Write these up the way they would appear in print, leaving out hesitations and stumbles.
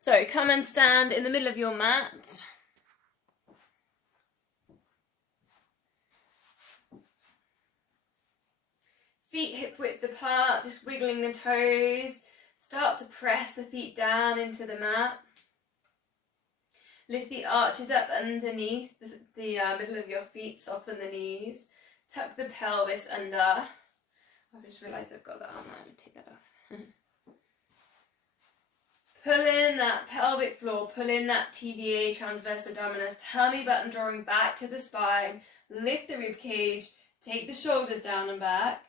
So come and stand in the middle of your mat. Feet hip width apart, just wiggling the toes. Start to press the feet down into the mat. Lift the arches up underneath the middle of your feet, soften the knees. Tuck the pelvis under. I've just realised I've got that on there, I'm going to take that off. Pull in that pelvic floor, pull in that TVA, transverse abdominis, tummy button drawing back to the spine. Lift the rib cage, take the shoulders down and back.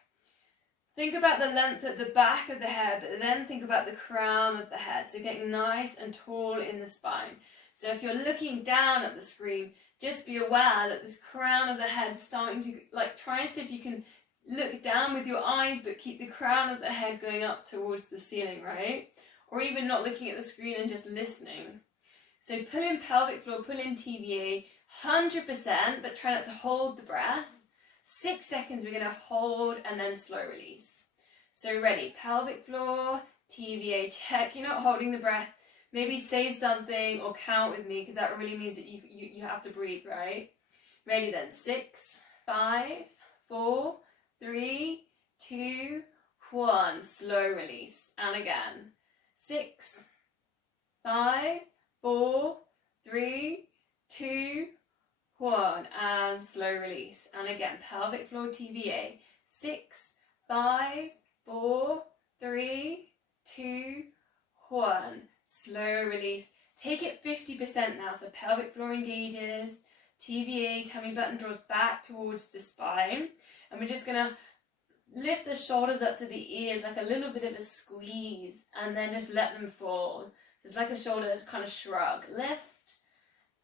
Think about the length at the back of the head, but then think about the crown of the head. So getting nice and tall in the spine. So if you're looking down at the screen, just be aware that this crown of the head is starting to, try and see if you can look down with your eyes, but keep the crown of the head going up towards the ceiling, right? Or even not looking at the screen and just listening. So pull in pelvic floor, pull in TVA, 100%, but try not to hold the breath. 6 seconds, we're going to hold and then slow release. So ready, pelvic floor, TVA, check you're not holding the breath. Maybe say something or count with me, because that really means that you have to breathe, right? Ready then, 6, 5, 4, 3, 2, 1, slow release. And again, 6, 5, 4, 3, 2, 1, and slow release. And again, pelvic floor TVA. 6, 5, 4, 3, 2, 1. Slow release. Take it 50% now. So pelvic floor engages, TVA, tummy button draws back towards the spine. And we're just going to lift the shoulders up to the ears, like a little bit of a squeeze, and then just let them fall. So it's like a shoulder kind of shrug. Lift.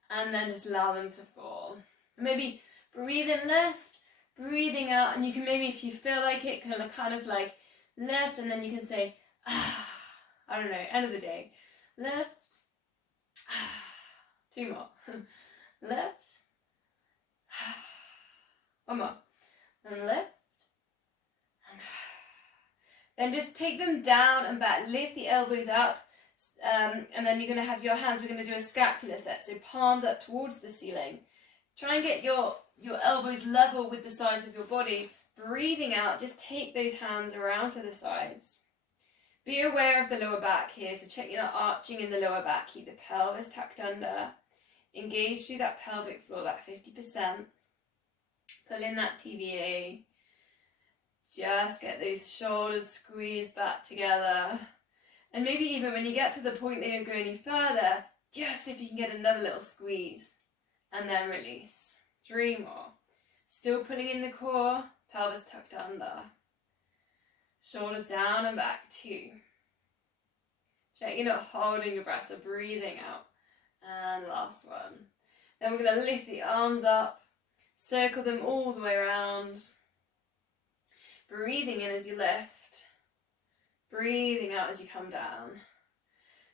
And then just allow them to fall. Maybe breathe in, lift, breathing out, and you can maybe, if you feel like it, kind of like lift, and then you can say, I don't know, end of the day. Lift, 2 more. Lift, 1 more. And lift. Then just take them down and back. Lift the elbows up. And then you're going to have your hands, we're going to do a scapular set, so palms up towards the ceiling. Try and get your elbows level with the sides of your body. Breathing out, just take those hands around to the sides. Be aware of the lower back here, so check you're not arching in the lower back. Keep the pelvis tucked under. Engage through that pelvic floor, that 50%. Pull in that TVA. Just get those shoulders squeezed back together. And maybe even when you get to the point they don't go any further, just see if you can get another little squeeze. And then release. 3 more. Still pulling in the core, pelvis tucked under. Shoulders down and back, 2. Check you're not holding your breath, so breathing out. And last one. Then we're going to lift the arms up, circle them all the way around. Breathing in as you lift. Breathing out as you come down.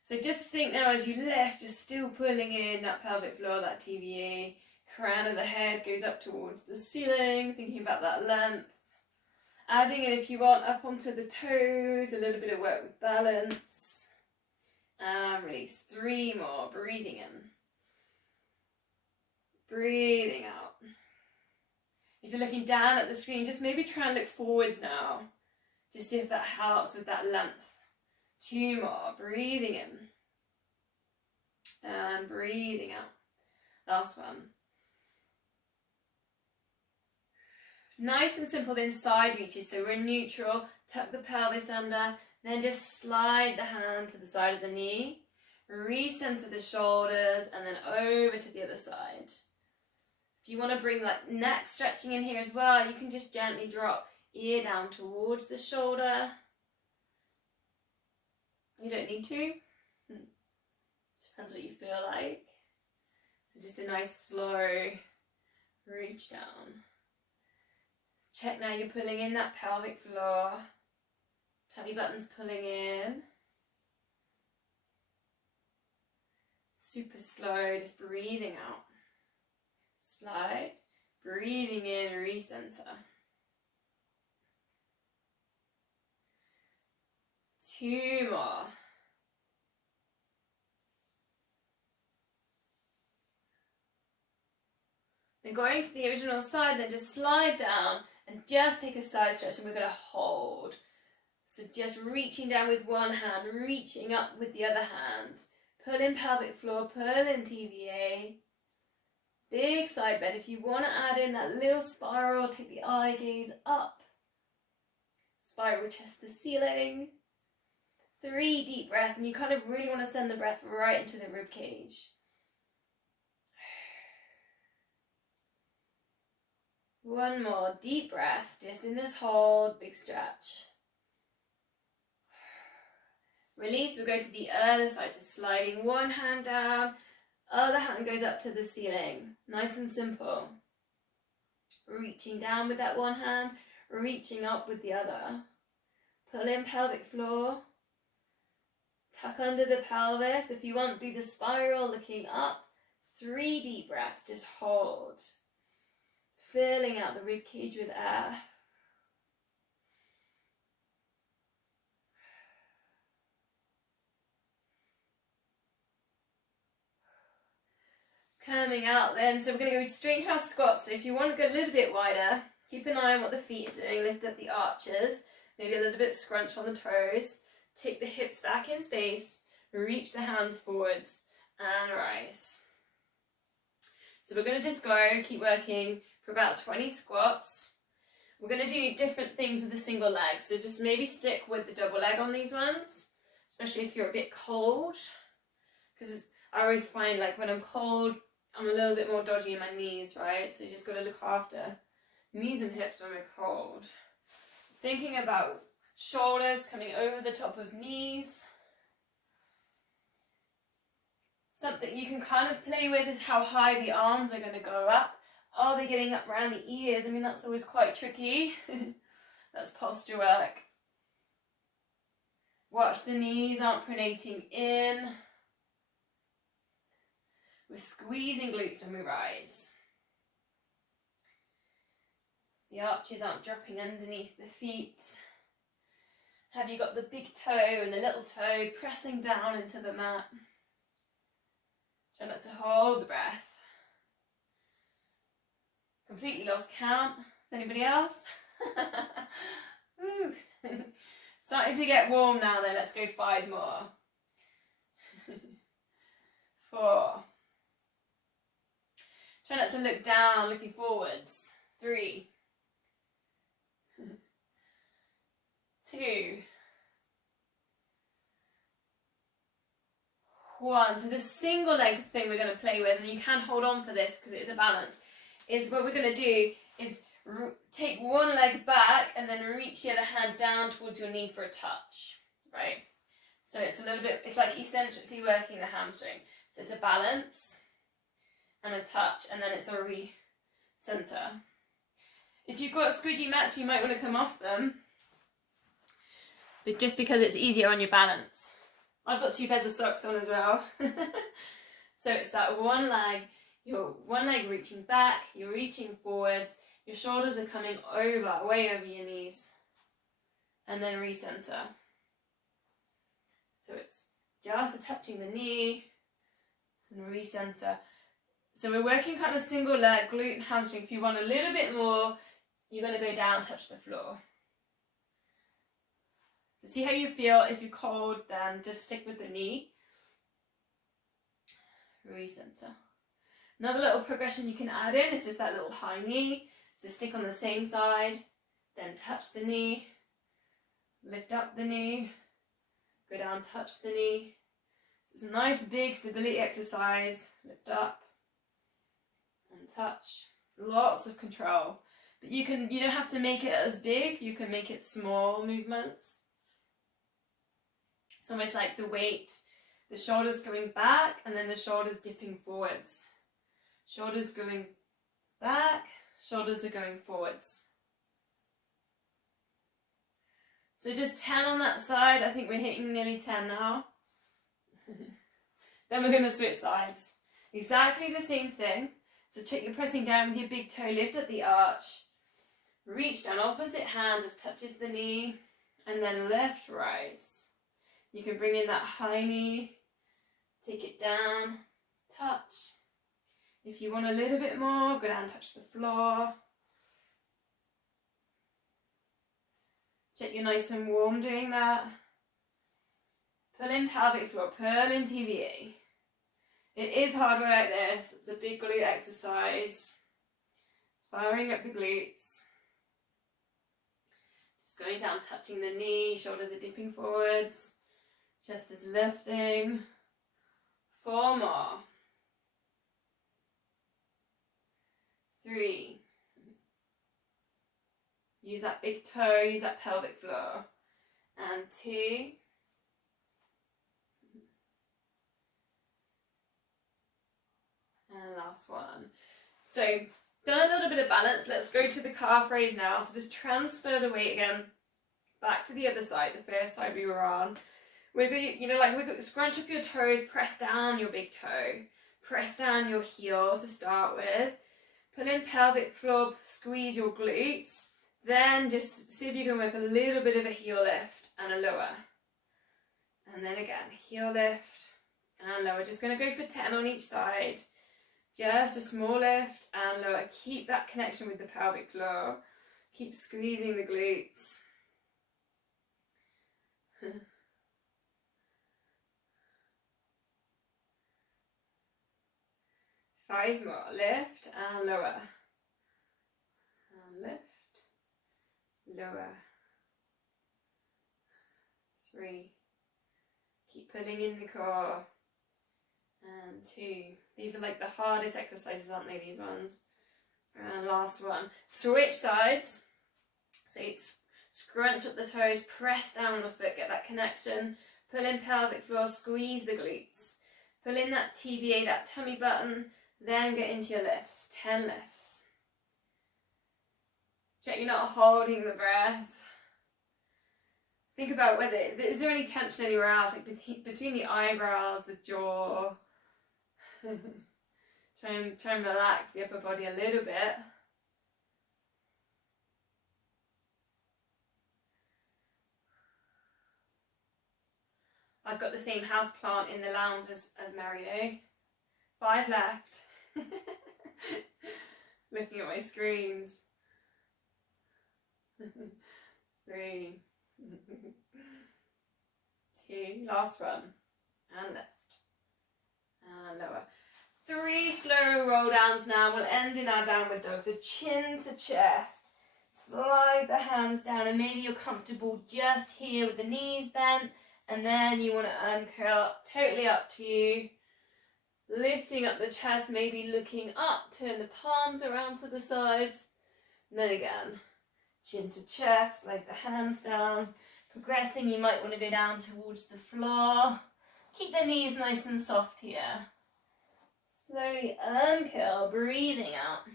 So just think now as you lift, you're still pulling in that pelvic floor, that TVA. Crown of the head goes up towards the ceiling, thinking about that length. Adding in, if you want, up onto the toes, a little bit of work with balance. And release. 3 more. Breathing in. Breathing out. If you're looking down at the screen, just maybe try and look forwards now. Just see if that helps with that length. 2 more. Breathing in. And breathing out. Last one. Nice and simple, then side reaches. So we're neutral. Tuck the pelvis under. Then just slide the hand to the side of the knee. Recenter the shoulders. And then over to the other side. If you want to bring that neck stretching in here as well, you can just gently drop ear down towards the shoulder. You don't need to. Depends what you feel like. So just a nice slow reach down. Check now you're pulling in that pelvic floor. Tummy button's pulling in. Super slow, just breathing out. Slide. Breathing in, recenter. 2 more. Then going to the original side, then just slide down and just take a side stretch, and we're going to hold. So just reaching down with one hand, reaching up with the other hand. Pull in pelvic floor, pull in TVA. Big side bend. If you want to add in that little spiral, take the eye gaze up. Spiral chest to ceiling. 3 deep breaths, and you kind of really want to send the breath right into the rib cage. One more deep breath, just in this hold, big stretch. Release, we'll go to the other side, so sliding one hand down, other hand goes up to the ceiling. Nice and simple. Reaching down with that one hand, reaching up with the other. Pull in pelvic floor. Tuck under the pelvis. If you want, do the spiral looking up. 3 deep breaths, just hold. Filling out the rib cage with air. Coming out then, so we're going to go straight into our squats. So if you want to go a little bit wider, keep an eye on what the feet are doing. Lift up the arches, maybe a little bit scrunch on the toes. Take the hips back in space, reach the hands forwards and rise. So we're going to just go, keep working for about 20 squats. We're going to do different things with the single leg, so just maybe stick with the double leg on these ones, especially if you're a bit cold, because I always find like when I'm cold, I'm a little bit more dodgy in my knees, right? So you just got to look after knees and hips when we're cold. Thinking about shoulders coming over the top of knees. Something you can kind of play with is how high the arms are going to go up. Are they getting up around the ears? I mean, that's always quite tricky. That's posture work. Watch the knees aren't pronating in. We're squeezing glutes when we rise. The arches aren't dropping underneath the feet. Have you got the big toe and the little toe pressing down into the mat? Try not to hold the breath. Completely lost count. Is anybody else? Starting to get warm now then. Let's go 5 more. 4. Try not to look down, looking forwards. 3. 2. 1. So this single leg thing we're going to play with, and you can hold on for this because it is a balance, is what we're going to do is take one leg back and then reach the other hand down towards your knee for a touch, right? So it's a little bit, it's like eccentrically working the hamstring. So it's a balance and a touch, and then it's a re-center. If you've got squidgy mats, you might want to come off them, but just because it's easier on your balance. I've got 2 pairs of socks on as well. So it's that one leg, your one leg reaching back, you're reaching forwards, your shoulders are coming over, way over your knees, and then recenter. So it's just touching the knee and recenter. So we're working kind of single leg, glute and hamstring. If you want a little bit more, you're going to go down, touch the floor. See how you feel. If you're cold, then just stick with the knee. Recenter. Another little progression you can add in is just that little high knee. So stick on the same side, then touch the knee, lift up the knee, go down, touch the knee. So it's a nice big stability exercise. Lift up and touch. Lots of control. But you don't have to make it as big, you can make it small movements. It's almost like the weight, the shoulders going back and then the shoulders dipping forwards. Shoulders going back, shoulders are going forwards. So just 10 on that side. I think we're hitting nearly 10 now. Then we're going to switch sides. Exactly the same thing. So check you're pressing down with your big toe, lift up the arch. Reach down, opposite hand just touches the knee, and then left, rise. You can bring in that high knee, take it down, touch. If you want a little bit more, go down and touch the floor. Check you're nice and warm doing that. Pull in pelvic floor, pull in TVA. It is hard work this, it's a big glute exercise. Firing up the glutes. Just going down, touching the knee, shoulders are dipping forwards. Chest is lifting. 4 more. 3. Use that big toe, use that pelvic floor. And 2. And last one. So, done a little bit of balance. Let's go to the calf raise now. So just transfer the weight again back to the other side, the first side we were on. We're going, we're going to scrunch up your toes, press down your big toe, press down your heel to start with. Pull in pelvic floor, squeeze your glutes. Then just see if you can work a little bit of a heel lift and a lower. And then again, heel lift and lower. Just going to go for 10 on each side. Just a small lift and lower. Keep that connection with the pelvic floor. Keep squeezing the glutes. 5 more. Lift and lower. And lift, lower. 3. Keep pulling in the core. And 2. These are like the hardest exercises, aren't they, these ones? And last one. Switch sides. So scrunch up the toes, press down the foot, get that connection. Pull in pelvic floor, squeeze the glutes. Pull in that TVA, that tummy button, then get into your lifts. 10 lifts. Check you're not holding the breath. Think about whether, is there any tension anywhere else, like between the eyebrows, the jaw? Try and relax the upper body a little bit. I've got the same house plant in the lounge as Mario. 5 left. Looking at my screens. 3. 2. Last one. And left. And lower. 3 slow roll downs now. We'll end in our downward dog. So chin to chest. Slide the hands down and maybe you're comfortable just here with the knees bent. And then you want to uncurl, totally up to you. Lifting up the chest, maybe looking up, turn the palms around to the sides. And then again, chin to chest, slide the hands down. Progressing, you might want to go down towards the floor. Keep the knees nice and soft here. Slowly uncurl, breathing out.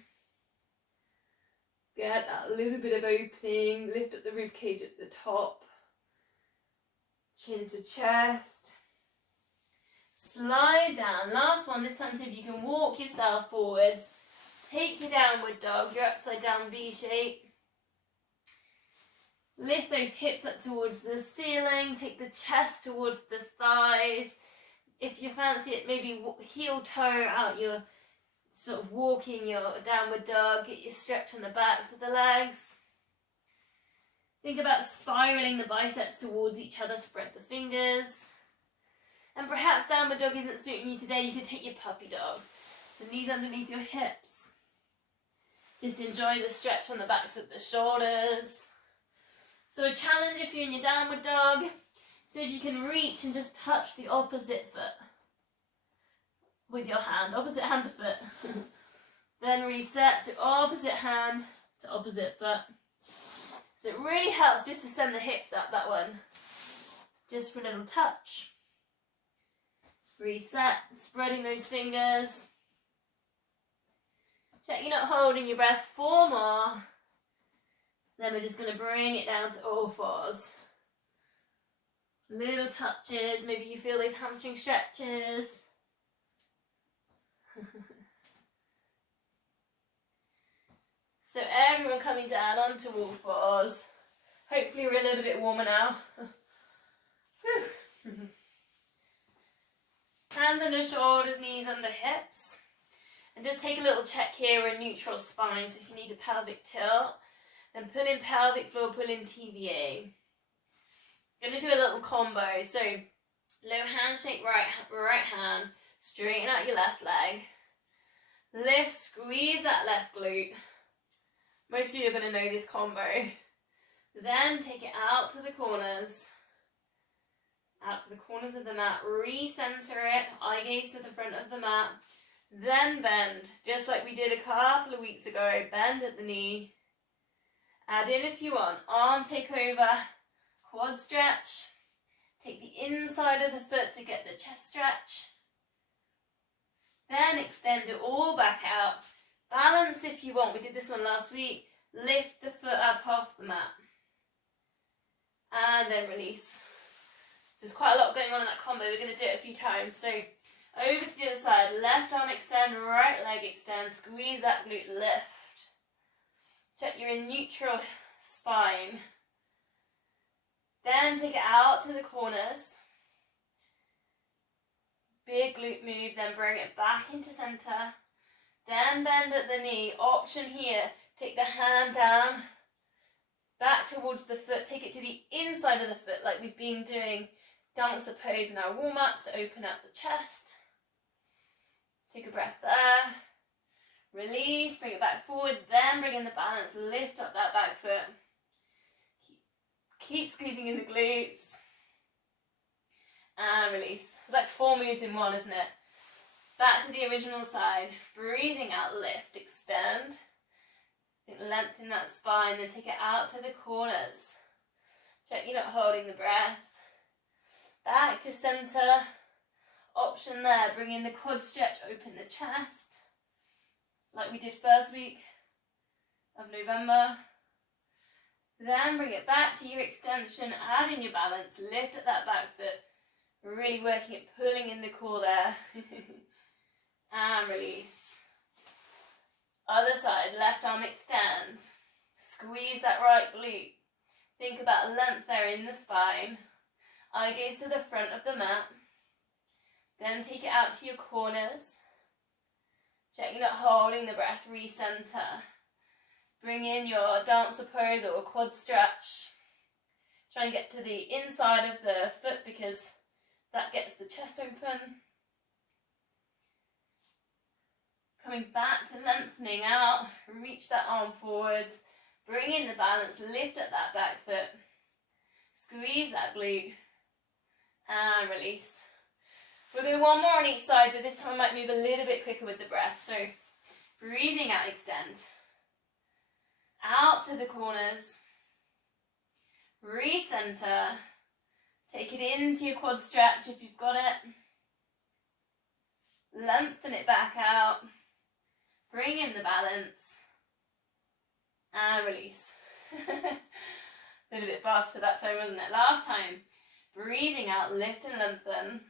Get that little bit of opening, lift up the rib cage at the top. Chin to chest. Slide down. Last one. This time see if you can walk yourself forwards. Take your downward dog, your upside down V shape. Lift those hips up towards the ceiling. Take the chest towards the thighs. If you fancy it, maybe heel toe out your sort of walking your downward dog. Get your stretch on the backs of the legs. Think about spiraling the biceps towards each other, spread the fingers. And perhaps downward dog isn't suiting you today, you could take your puppy dog. So knees underneath your hips. Just enjoy the stretch on the backs of the shoulders. So a challenge if you're in your downward dog, see if you can reach and just touch the opposite foot with your hand, opposite hand to foot. Then reset, so opposite hand to opposite foot. So it really helps just to send the hips up, that one. Just for a little touch. Reset, spreading those fingers. Check you're not holding your breath. 4 more. Then we're just going to bring it down to all fours. Little touches, maybe you feel those hamstring stretches. So everyone coming down onto all fours. Hopefully we're a little bit warmer now. Hands under shoulders, knees under hips. And just take a little check here, we're in neutral spine, so if you need a pelvic tilt, then pull in pelvic floor, pull in TVA. I'm going to do a little combo, so low handshake, right hand, straighten out your left leg, lift, squeeze that left glute. Most of you are going to know this combo. Then take it out to the corners of the mat, recenter it, eye gaze to the front of the mat, then bend, just like we did a couple of weeks ago, bend at the knee, add in if you want, arm takeover, quad stretch, take the inside of the foot to get the chest stretch, then extend it all back out, balance if you want, we did this one last week, lift the foot up off the mat, and then release. So there's quite a lot going on in that combo, we're going to do it a few times. So over to the other side, left arm extend, right leg extend, squeeze that glute, lift. Check you're in neutral spine. Then take it out to the corners. Big glute move, then bring it back into center. Then bend at the knee. Option here, take the hand down, back towards the foot, take it to the inside of the foot like we've been doing dancer pose in our warm-ups to open up the chest. Take a breath there. Release, bring it back forward, then bring in the balance, lift up that back foot. Keep squeezing in the glutes. And release. It's like 4 moves in one, isn't it? Back to the original side. Breathing out, lift, extend. Lengthen that spine, then take it out to the corners. Check you're not holding the breath. Back to center. Option there, bring in the quad stretch, open the chest. Like we did first week of November. Then bring it back to your extension, add in your balance, lift at that back foot. Really working it, pulling in the core there. And release. Other side, left arm extend. Squeeze that right glute. Think about length there in the spine. Eye gaze to the front of the mat. Then take it out to your corners. Check you're not holding the breath, recenter. Bring in your dancer pose or quad stretch. Try and get to the inside of the foot because that gets the chest open. Coming back to lengthening out, reach that arm forwards, bring in the balance, lift at that back foot, squeeze that glute, and release. We'll do one more on each side, but this time I might move a little bit quicker with the breath. So breathing out, extend. Out to the corners, recenter, take it into your quad stretch if you've got it, lengthen it back out, bring in the balance, and release. A little bit faster that time, wasn't it? Last time, breathing out, lift and lengthen,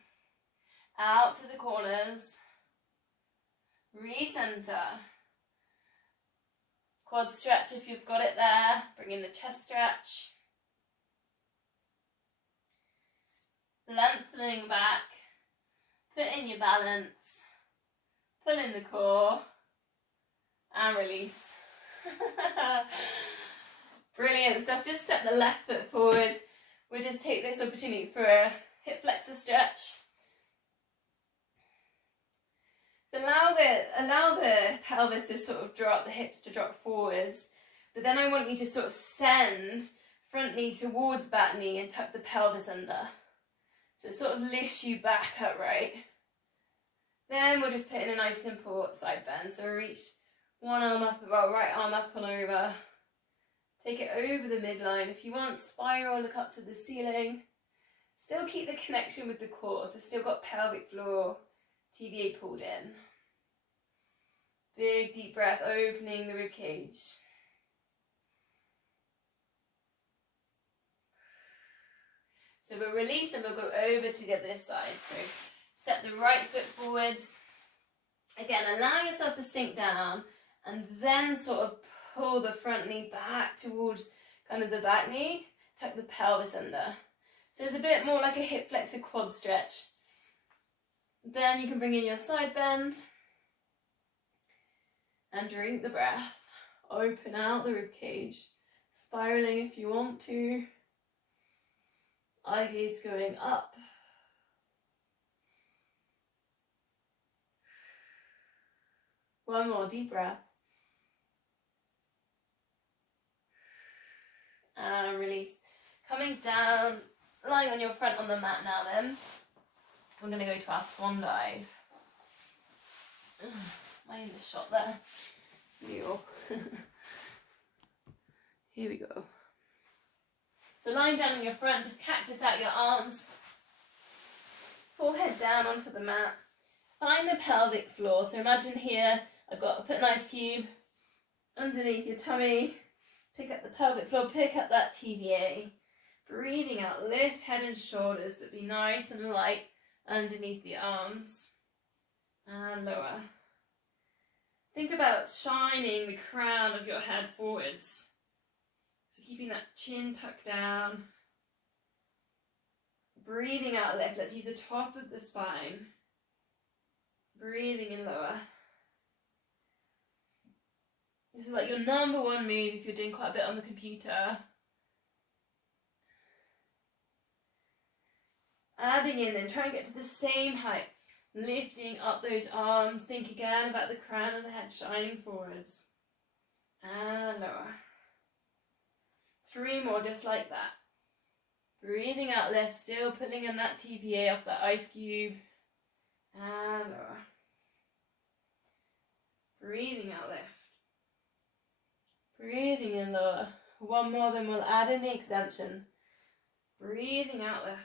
out to the corners, recenter, quad stretch if you've got it there, bring in the chest stretch, lengthening back, put in your balance, pull in the core, and release. Brilliant stuff. Just step the left foot forward. We'll just take this opportunity for a hip flexor stretch. So allow the pelvis to sort of drop, the hips to drop forwards, but then I want you to sort of send front knee towards back knee and tuck the pelvis under. So it sort of lifts you back upright. Then we'll just put in a nice simple side bend. So reach one arm up, right arm up and over. Take it over the midline. If you want, spiral, look up to the ceiling. Still keep the connection with the core, so still got pelvic floor, TVA pulled in. Big deep breath, opening the rib cage. So we'll release and we'll go over to the other side. So step the right foot forwards. Again, allow yourself to sink down and then sort of pull the front knee back towards kind of the back knee. Tuck the pelvis under. So it's a bit more like a hip flexor quad stretch. Then you can bring in your side bend. And drink the breath. Open out the rib cage. Spiraling if you want to. Eye gaze going up. One more deep breath. And release. Coming down, lying on your front on the mat now then. We're going to go to our swan dive. Am I in the shot there? You. Here we go. So lying down on your front, just cactus out your arms. Forehead down onto the mat. Find the pelvic floor. So imagine here, put an ice cube underneath your tummy. Pick up the pelvic floor, pick up that TVA. Breathing out, lift head and shoulders, but be nice and light underneath the arms. And lower. Think about shining the crown of your head forwards. So keeping that chin tucked down. Breathing out, lift. Let's use the top of the spine. Breathing in lower. This is like your number one move if you're doing quite a bit on the computer. Adding in and try and get to the same height. Lifting up those arms. Think again about the crown of the head shining forwards. And lower. 3 more just like that. Breathing out, lift. Still pulling in that TVA off that ice cube. And lower. Breathing out, lift. Breathing in, lower. 1 more, then we'll add in the extension. Breathing out, lift.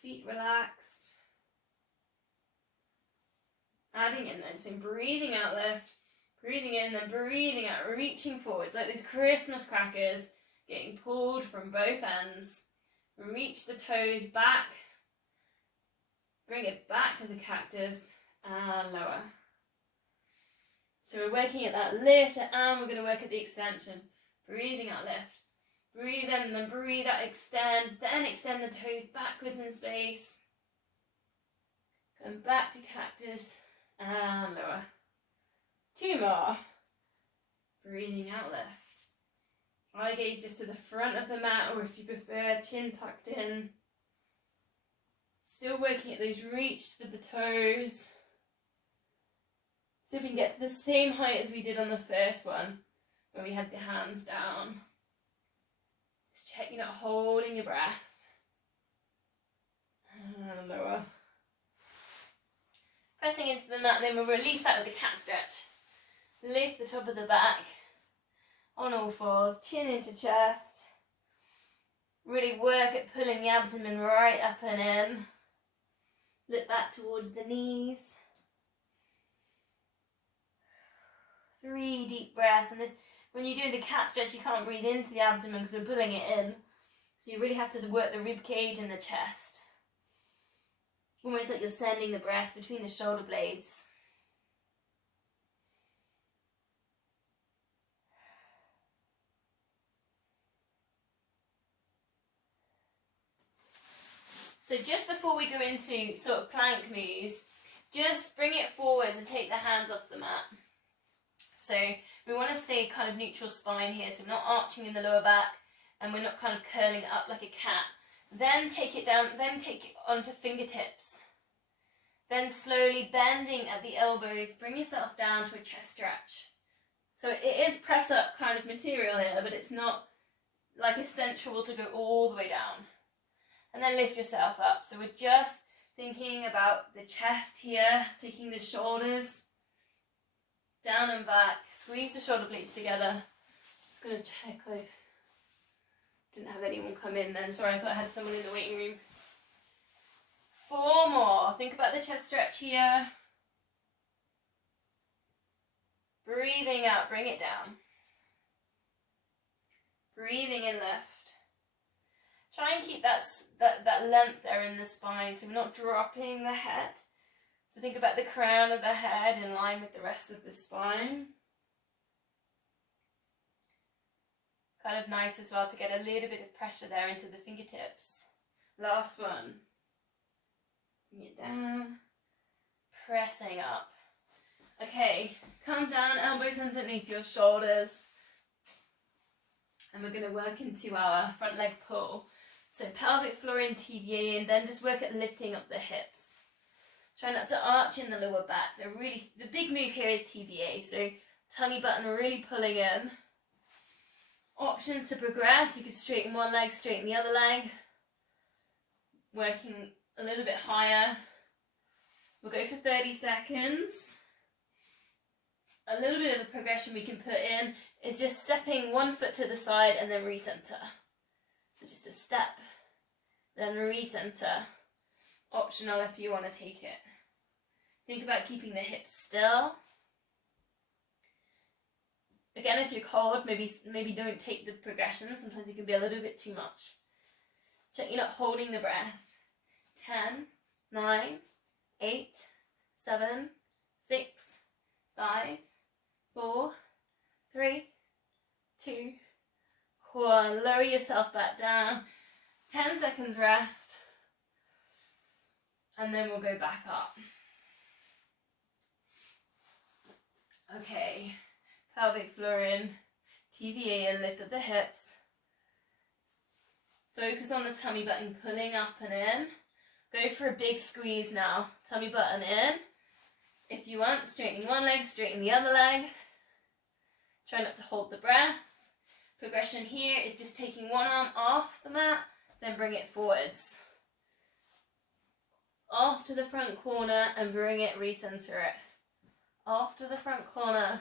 Feet relaxed. Adding in then, so breathing out, lift. Breathing in, then breathing out, reaching forwards like those Christmas crackers, getting pulled from both ends. Reach the toes back. Bring it back to the cactus and lower. So we're working at that lift and we're going to work at the extension. Breathing out, lift. Breathe in, then breathe out, extend. Then extend the toes backwards in space. Come back to cactus and lower. 2 more. Breathing out, lift. Eye gaze just to the front of the mat, or if you prefer, chin tucked in. Still working at those reach for the toes. See if we can get to the same height as we did on the first one, when we had the hands down. Just check you're not holding your breath. And lower. Pressing into the mat, then we'll release that with a cat stretch. Lift the top of the back on all fours, chin into chest. Really work at pulling the abdomen right up and in. Look back towards the knees. 3 deep breaths, and this, when you do the cat stretch, you can't breathe into the abdomen because we're pulling it in. So you really have to work the rib cage and the chest. Almost like you're sending the breath between the shoulder blades. So just before we go into sort of plank moves, just bring it forwards and take the hands off the mat. So we want to stay kind of neutral spine here, so we're not arching in the lower back and we're not kind of curling up like a cat. Then take it down, then take it onto fingertips. Then slowly bending at the elbows, bring yourself down to a chest stretch. So it is press up kind of material here, but it's not like essential to go all the way down. And then lift yourself up. So we're just thinking about the chest here, taking the shoulders down and back. Squeeze the shoulder blades together. Just going to check I didn't have anyone come in then. Sorry, I thought I had someone in the waiting room. 4 more. Think about the chest stretch here. Breathing out, bring it down. Breathing in, lift. Try and keep that length there in the spine so we're not dropping the head. So think about the crown of the head in line with the rest of the spine. Kind of nice as well to get a little bit of pressure there into the fingertips. Last one. Bring it down. Pressing up. Okay, come down, elbows underneath your shoulders. And we're going to work into our front leg pull. So pelvic floor in TVA, and then just work at lifting up the hips. Try not to arch in the lower back. So really, the big move here is TVA. So tummy button really pulling in. Options to progress. You could straighten one leg, straighten the other leg. Working a little bit higher. We'll go for 30 seconds. A little bit of the progression we can put in is just stepping one foot to the side and then recenter. So just a step, then recenter. Optional if you want to take it. Think about keeping the hips still. Again, if you're cold, maybe don't take the progression. Sometimes it can be a little bit too much. Check you're not holding the breath. 10, 9, 8, 7, 6, 5, 4, 3, 2, 1. Lower yourself back down. 10 seconds rest. And then we'll go back up. Okay. Pelvic floor in. TVA and lift up the hips. Focus on the tummy button pulling up and in. Go for a big squeeze now. Tummy button in. If you want, straightening one leg, straighten the other leg. Try not to hold the breath. Progression here is just taking one arm off the mat, then bring it forwards. Off to the front corner and bring it, recenter it. Off to the front corner.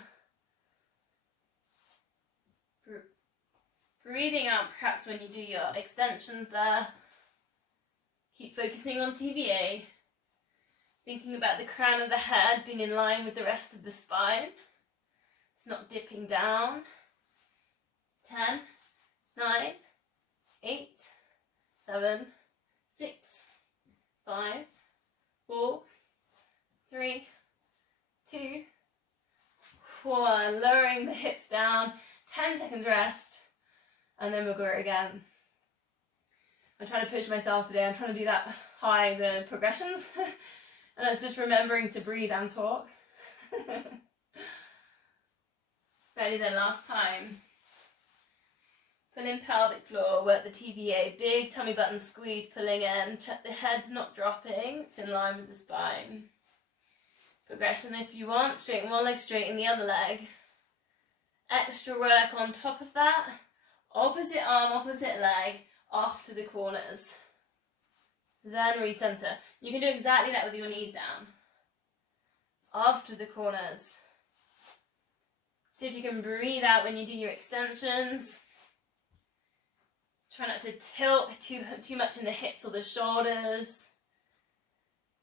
Breathing out perhaps when you do your extensions there. Keep focusing on TVA. Thinking about the crown of the head being in line with the rest of the spine. It's not dipping down. 10, 9, 8, 7, 6, 5, 4, 3, 2, 1. Lowering the hips down. 10 seconds rest. And then we'll go again. I'm trying to push myself today. I'm trying to do that high, the progressions. And I was just remembering to breathe and talk. Ready then, last time. Pull in pelvic floor, work the TVA, big tummy button squeeze, pulling in. Check the head's not dropping, it's in line with the spine. Progression if you want, straighten one leg, straighten the other leg. Extra work on top of that. Opposite arm, opposite leg, off to the corners. Then recenter. You can do exactly that with your knees down. Off to the corners. See if you can breathe out when you do your extensions. Try not to tilt too much in the hips or the shoulders.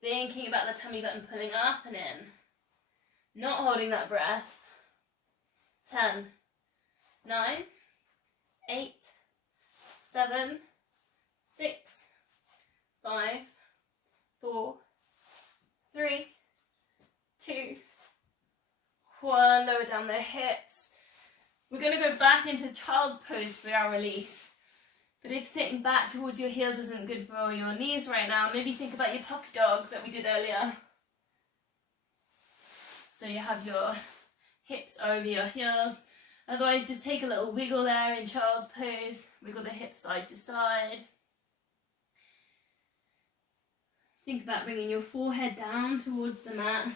Thinking about the tummy button pulling up and in. Not holding that breath. 10, 9, 8, 7, 6, 5, 4, 3, 2, 1. Lower down the hips. We're going to go back into child's pose for our release. But if sitting back towards your heels isn't good for your knees right now, maybe think about your puppy dog that we did earlier. So you have your hips over your heels. Otherwise, just take a little wiggle there in child's pose. Wiggle the hips side to side. Think about bringing your forehead down towards the mat.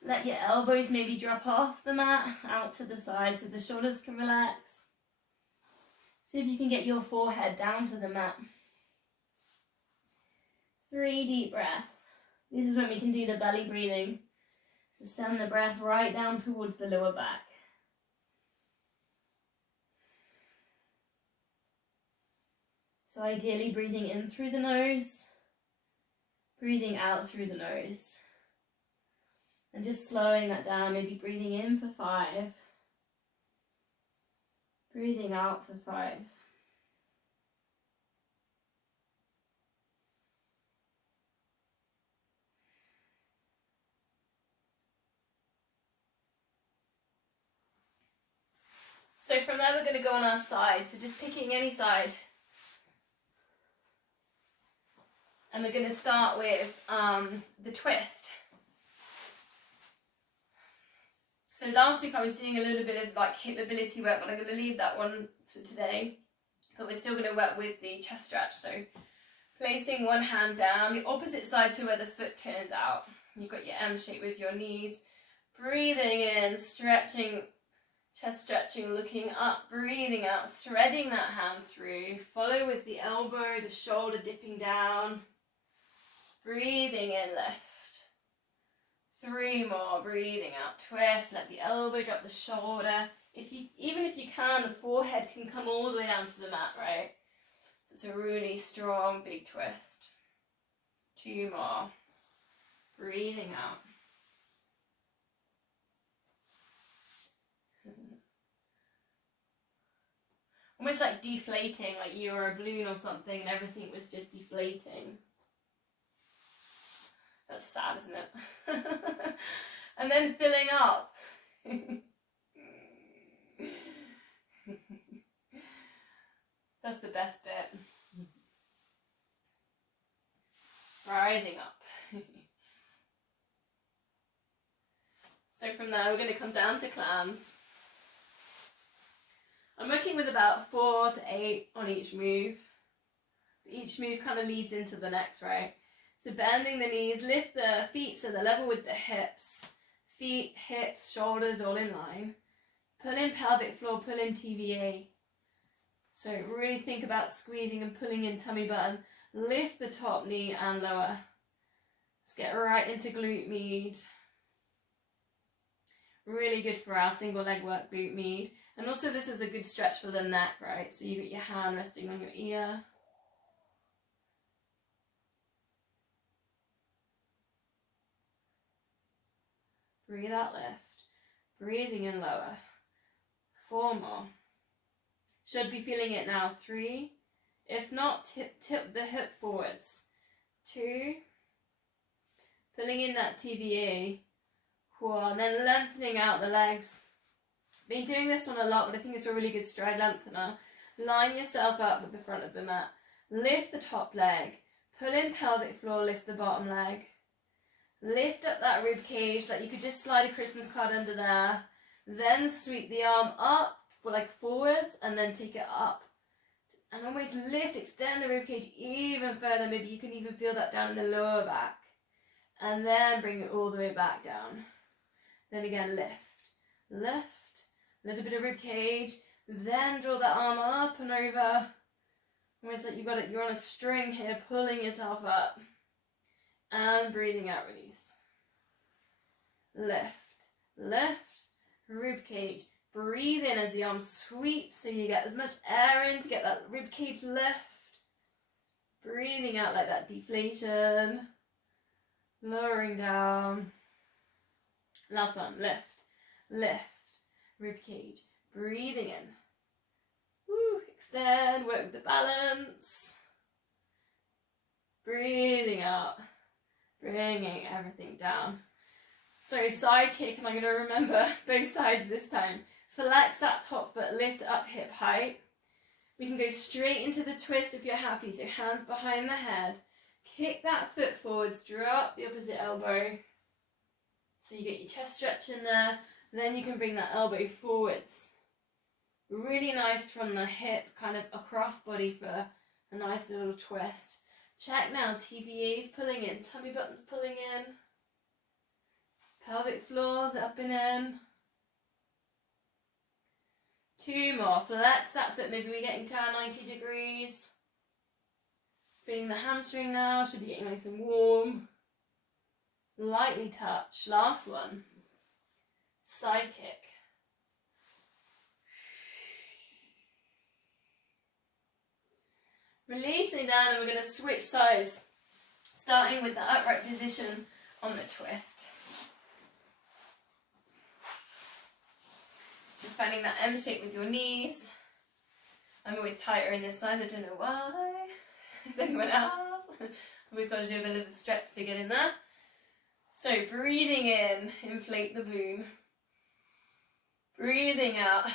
Let your elbows maybe drop off the mat, out to the side so the shoulders can relax. See if you can get your forehead down to the mat. 3 deep breaths. This is when we can do the belly breathing. So send the breath right down towards the lower back. So ideally breathing in through the nose, breathing out through the nose. And just slowing that down, maybe breathing in for 5. Breathing out for 5. So from there we're going to go on our side, so just picking any side. And we're going to start with the twist. So last week I was doing a little bit of like hip mobility work, but I'm going to leave that one for today. But we're still going to work with the chest stretch. So placing one hand down, the opposite side to where the foot turns out. You've got your M shape with your knees. Breathing in, stretching, chest stretching, looking up, breathing out, threading that hand through. Follow with the elbow, the shoulder dipping down. Breathing in, lift. 3 more, breathing out, twist, let the elbow drop the shoulder. Even if you can, the forehead can come all the way down to the mat, right? So it's a really strong, big twist. 2 more, breathing out. Almost like deflating, like you were a balloon or something and everything was just deflating. That's sad, isn't it? And then filling up. That's the best bit. Rising up. So from there we're going to come down to clams. I'm working with about 4 to 8 on each move. Each move kind of leads into the next, right? So bending the knees, lift the feet so they're level with the hips. Feet, hips, shoulders all in line. Pull in pelvic floor, pull in TVA. So really think about squeezing and pulling in tummy button. Lift the top knee and lower. Let's get right into glute med. Really good for our single leg work, glute med. And also this is a good stretch for the neck, right? So you got your hand resting on your ear. Breathe out, lift. Breathing in, lower. 4 more. Should be feeling it now. 3. If not, tip the hip forwards. 2. Pulling in that TVA. 4. And then lengthening out the legs. Been doing this one a lot, but I think it's a really good stride lengthener. Line yourself up with the front of the mat. Lift the top leg. Pull in pelvic floor, lift the bottom leg. Lift up that rib cage, like you could just slide a Christmas card under there. Then sweep the arm up, for like forwards, and then take it up. And almost lift, extend the rib cage even further. Maybe you can even feel that down in the lower back. And then bring it all the way back down. Then again, lift. Lift. A little bit of rib cage. Then draw that arm up and over. Almost like you're on a string here, pulling yourself up. And breathing out, release. Lift, lift, rib cage. Breathe in as the arm sweeps so you get as much air in to get that rib cage lift. Breathing out like that deflation. Lowering down. Last one, lift, lift, rib cage. Breathing in. Woo, extend, work with the balance. Breathing out. Bringing everything down. So side kick, and I'm going to remember both sides this time. Flex that top foot, lift up hip height. We can go straight into the twist if you're happy. So hands behind the head. Kick that foot forwards, drop the opposite elbow. So you get your chest stretch in there. Then you can bring that elbow forwards. Really nice from the hip, kind of across body for a nice little twist. Check now, TVA's pulling in, tummy buttons pulling in, pelvic floors up and in. 2 more, flex that foot, maybe we're getting to our 90 degrees. Feeling the hamstring now, should be getting nice and warm. Lightly touch, last one, side kick. Releasing down, and we're going to switch sides, starting with the upright position on the twist. So finding that M shape with your knees. I'm always tighter in this side, I don't know why. Is anyone else? I've always got to do a bit of a stretch to get in there. So breathing in, inflate the boom. Breathing out.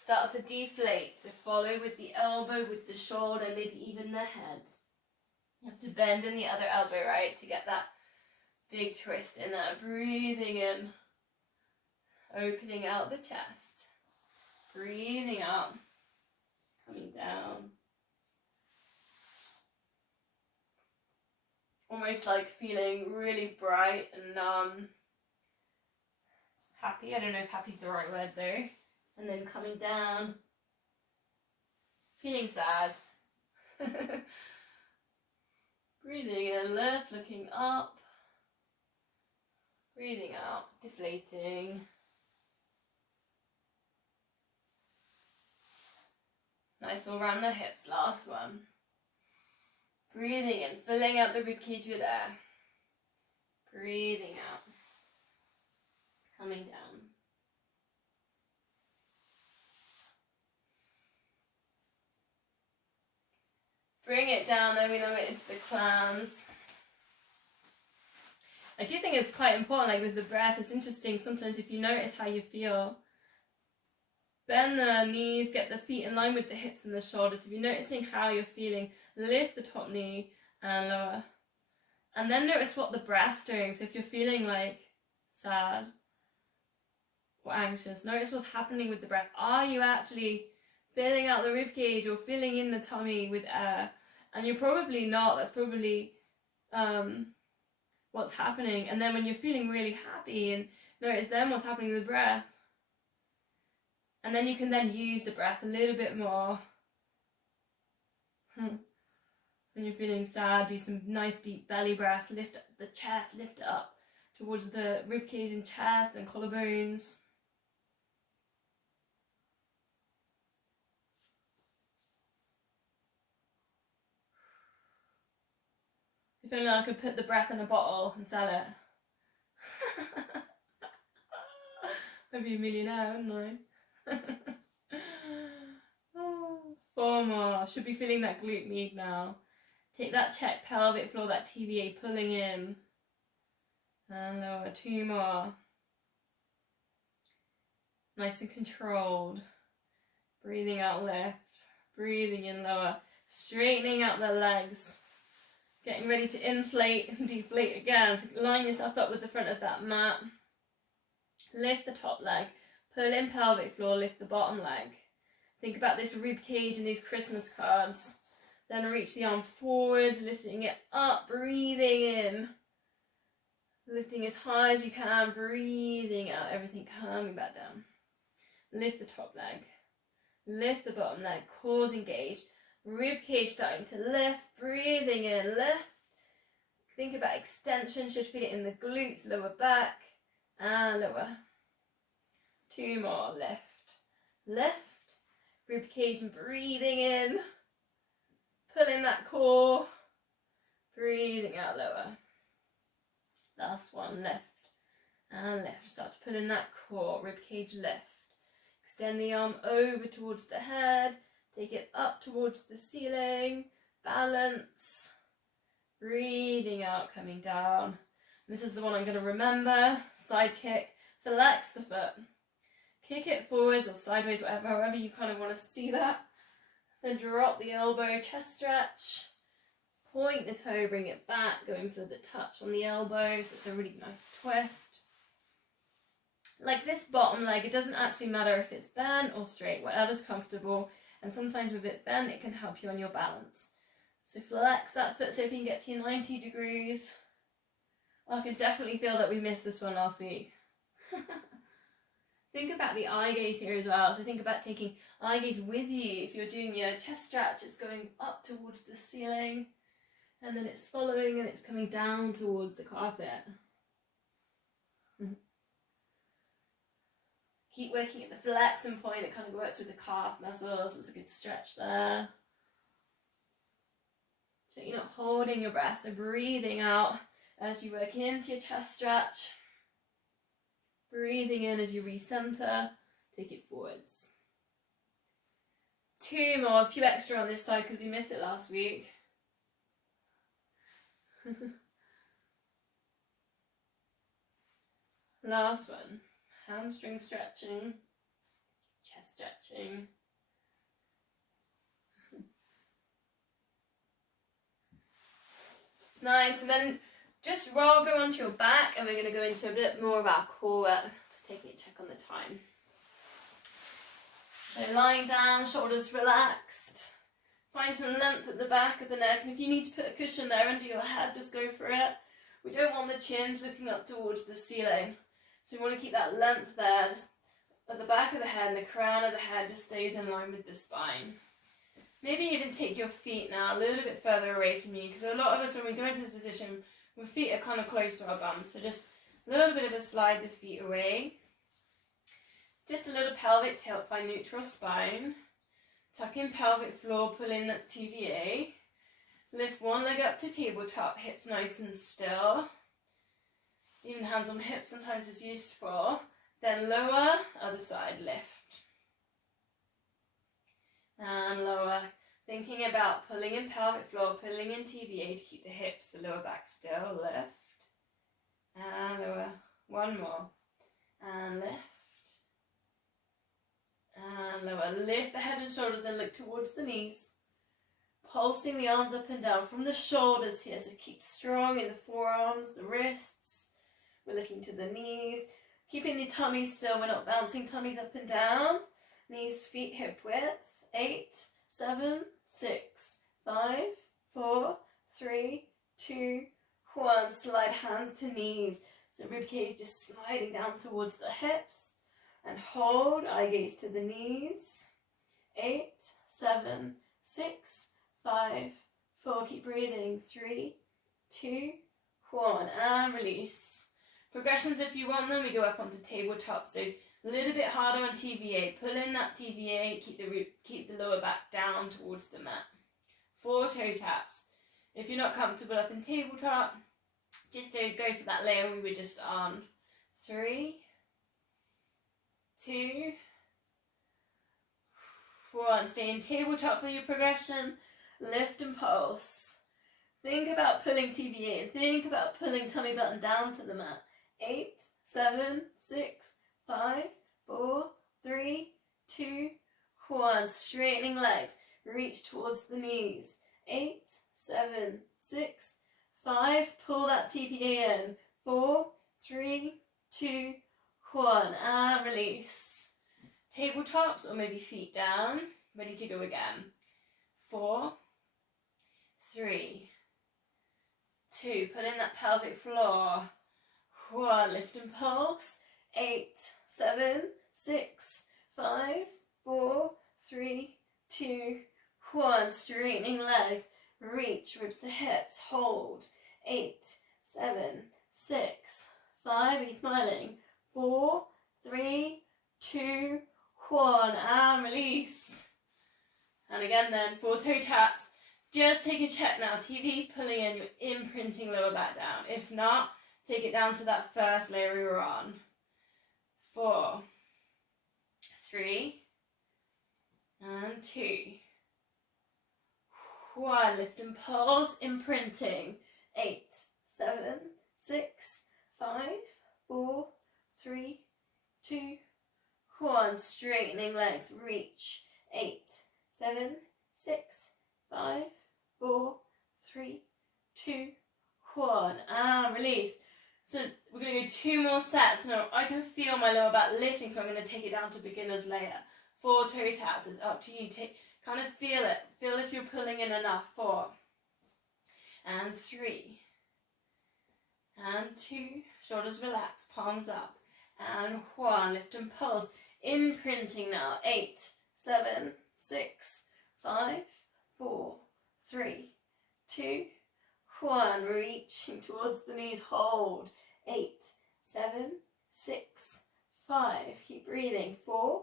Start to deflate, so follow with the elbow, with the shoulder, maybe even the head. You have to bend in the other elbow, right, to get that big twist in there. Breathing in, Opening out the chest. Breathing out. Coming down. Almost like feeling really bright and happy. I don't know if happy's the right word though. And then coming down. Feeling sad. Breathing in, lift, looking up. Breathing out, deflating. Nice all around the hips, last one. Breathing in, filling out the ribcage with air. Breathing out. Coming down. Bring it down, then we lower it into the clams. I do think it's quite important, like with the breath, it's interesting sometimes if you notice how you feel. Bend the knees, get the feet in line with the hips and the shoulders. If you're noticing how you're feeling, lift the top knee and lower. And then notice what the breath's doing. So if you're feeling like sad or anxious, notice what's happening with the breath. Are you actually filling out the ribcage or filling in the tummy with air? And you're probably not. That's probably what's happening. And then when you're feeling really happy, and notice then what's happening with the breath. And then you can then use the breath a little bit more. When you're feeling sad, do some nice deep belly breaths. Lift up the chest, lift it up towards the ribcage and chest and collarbones. If only I could put the breath in a bottle and sell it. I'd be a millionaire, wouldn't I? 4 more. Should be feeling that glute med now. Take that check pelvic floor, that TVA pulling in. And lower. 2 more. Nice and controlled. Breathing out, lift. Breathing in, lower. Straightening out the legs. Getting ready to inflate and deflate again. So line yourself up with the front of that mat. Lift the top leg. Pull in pelvic floor, lift the bottom leg. Think about this rib cage and these Christmas cards. Then reach the arm forwards, lifting it up, breathing in. Lifting as high as you can, breathing out, everything coming back down. Lift the top leg. Lift the bottom leg, cores engaged. Rib cage starting to lift, breathing in, lift. Think about extension, should feel it in the glutes, lower back, and lower. 2 more, lift. Rib cage and breathing in. Pulling that core. Breathing out, lower. Last one, lift. And lift. Start to pull in that core, rib cage lift. Extend the arm over towards the head. Take it up towards the ceiling. Balance. Breathing out, coming down. This is the one I'm going to remember. Side kick. Flex the foot. Kick it forwards or sideways, whatever, however you kind of want to see that. Then drop the elbow, chest stretch. Point the toe, bring it back, going for the touch on the elbow, so it's a really nice twist. Like this bottom leg, it doesn't actually matter if it's bent or straight, whatever's comfortable. And sometimes with it bent, it can help you on your balance. So flex that foot so if you can get to your 90 degrees. I could definitely feel that we missed this one last week. Think about the eye gaze here as well. So think about taking eye gaze with you. If you're doing your chest stretch, it's going up towards the ceiling. And then it's following and it's coming down towards the carpet. Keep working at the flexing point. It kind of works with the calf muscles. It's a good stretch there. So you're not holding your breath. So breathing out as you work into your chest stretch. Breathing in as you recenter. Take it forwards. 2 more. A few extra on this side because we missed it last week. Last one. Hamstring stretching. Chest stretching. Nice. And then just go onto your back and we're going to go into a bit more of our core work. Just taking a check on the time. So lying down, shoulders relaxed. Find some length at the back of the neck, and if you need to put a cushion there under your head, just go for it. We don't want the chins looking up towards the ceiling. So we want to keep that length there, just at the back of the head, and the crown of the head just stays in line with the spine. Maybe even take your feet now a little bit further away from you, because a lot of us, when we go into this position, our feet are kind of close to our bums. So just a little bit of a slide the feet away. Just a little pelvic tilt, find neutral spine. Tuck in pelvic floor, pull in that TVA. Lift one leg up to tabletop, hips nice and still. Even hands on hips sometimes is useful. Then lower, other side, lift. And lower. Thinking about pulling in pelvic floor, pulling in TVA to keep the hips, the lower back still, lift. And lower. One more. And lift. And lower. Lift the head and shoulders and look towards the knees. Pulsing the arms up and down from the shoulders here. So keep strong in the forearms, the wrists. We're looking to the knees. Keeping the tummy still. We're not bouncing tummies up and down. Knees, feet, hip width. 8, 7, 6, 5, 4, 3, 2, 1. Slide hands to knees. So ribcage just sliding down towards the hips. And hold, eye gaze to the knees. 8, 7, 6, 5, 4. Keep breathing. 3, 2, 1. And release. Progressions, if you want them, we go up onto tabletop. So a little bit harder on TVA. Pull in that TVA. Keep the lower back down towards the mat. 4 toe taps. If you're not comfortable up in tabletop, just don't go for that layer we were just on. 3, 2, 1. Stay in tabletop for your progression. Lift and pulse. Think about pulling TVA and think about pulling tummy button down to the mat. 8, 7, 6, 5, 4, 3, 2, 1. Straightening legs. Reach towards the knees. 8, 7, 6, 5. Pull that TVA in. 4, 3, 2, 1. And release. Tabletops or maybe feet down. Ready to go again. 4, 3, 2. Pull in that pelvic floor. 1. Lift and pulse. 8, 7, 6, 5, 4, 3, 2, 1. Straightening legs. Reach, ribs to hips. Hold. 8, 7, 6, 5. Are you smiling? 4, 3, 2, 1. And release. And again then, 4 toe taps. Just take a check now. TV's pulling in, you're imprinting lower back down. If not, take it down to that first layer we were on. 4, 3, and 2, 1. Lift and pulse, imprinting. 8, 7, 6, 5, 4, 3, 2, 1. Straightening legs, reach. 8, 7, 6, 5, 4, 3, 2, 1. And release. So we're going to go 2 more sets. Now I can feel my lower back lifting, so I'm going to take it down to beginner's layer. 4 toe taps. It's up to you. Kind of feel it. Feel if you're pulling in enough. 4 and 3 and 2. Shoulders relaxed. Palms up. And 1. Lift and pulse. Imprinting now. 8, 7, 6, 5, 4, 3, 2, 1. Reaching towards the knees. Hold. 8, 7, 6, 5. Keep breathing. 4,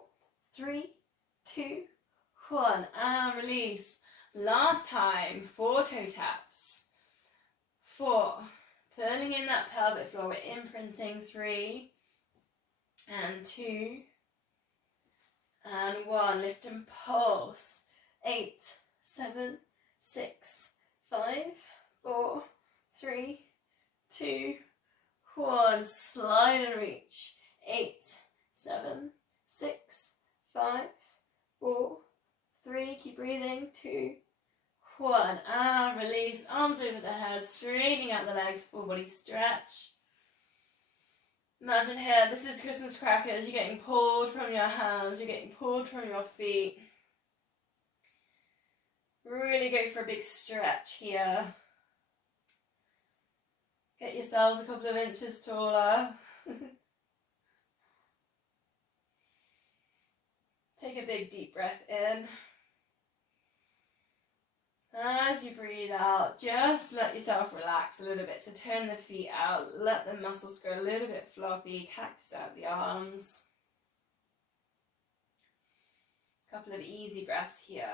3, 2, 1. And release. Last time. 4 toe taps. 4. Pulling in that pelvic floor. We're imprinting. 3 and 2 and 1. Lift and pulse. 8, 7, 6, 5, 4, 3, 2, 1. Slide and reach. 8, 7, 6, 5, 4, 3. Keep breathing. 2, 1. And release. Arms over the head. Straightening out the legs. Full body stretch. Imagine here, this is Christmas crackers, you're getting pulled from your hands, you're getting pulled from your feet. Really go for a big stretch here. Get yourselves a couple of inches taller. Take a big deep breath in. As you breathe out, just let yourself relax a little bit. So turn the feet out, let the muscles go a little bit floppy, cactus out the arms. A couple of easy breaths here.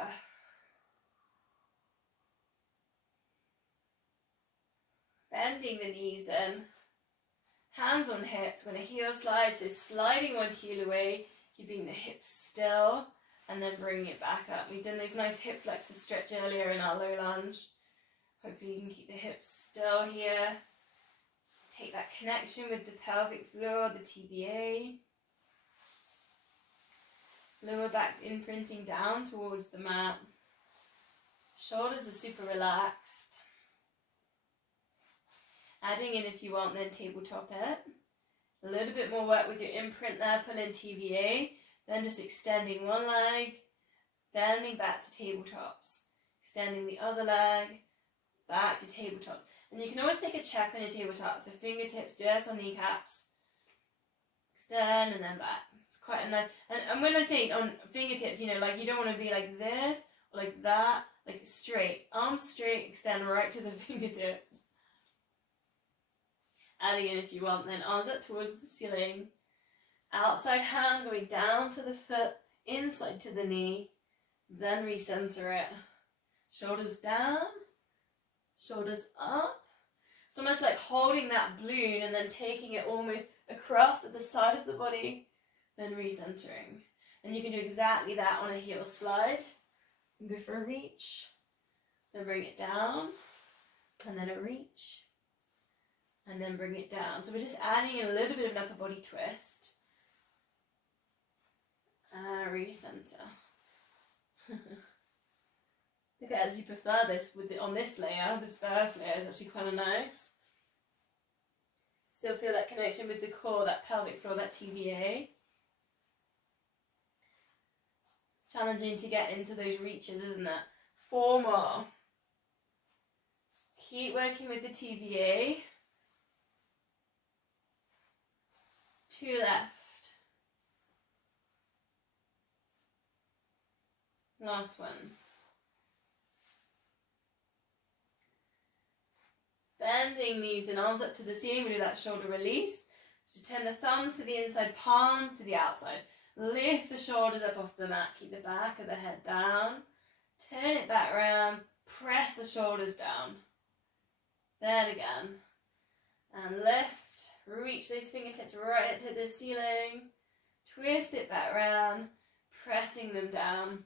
Bending the knees in, hands on hips when a heel slides, so sliding one heel away, keeping the hips still, and then bringing it back up. We've done those nice hip flexor stretch earlier in our low lunge. Hopefully you can keep the hips still here. Take that connection with the pelvic floor, the TBA. Lower back's imprinting down towards the mat. Shoulders are super relaxed. Adding in, if you want, then tabletop it. A little bit more work with your imprint there, pull in TVA, then just extending one leg, bending back to tabletops, extending the other leg, back to tabletops. And you can always take a check on your tabletops, so fingertips just on kneecaps, extend and then back. It's quite a nice, and when I say on fingertips, you know, like you don't want to be like this, or like that, like straight, arms straight, extend right to the fingertips. Adding in, if you want, then arms up towards the ceiling. Outside hand going down to the foot, inside to the knee. Then recenter it. Shoulders down, shoulders up. It's almost like holding that balloon and then taking it almost across to the side of the body. Then recentering. And you can do exactly that on a heel slide. You can go for a reach. Then bring it down. And then a reach. And then bring it down. So we're just adding in a little bit of an upper body twist. Recenter. Look at, as you prefer this with on this layer, this first layer is actually quite nice. Still feel that connection with the core, that pelvic floor, that TVA. Challenging to get into those reaches, isn't it? 4 more. Keep working with the TVA. 2 left. Last one. Bending knees and arms up to the ceiling. We do that shoulder release. So turn the thumbs to the inside, palms to the outside. Lift the shoulders up off the mat. Keep the back of the head down. Turn it back around. Press the shoulders down. Then again. And lift. Reach those fingertips right to the ceiling. Twist it back around. Pressing them down.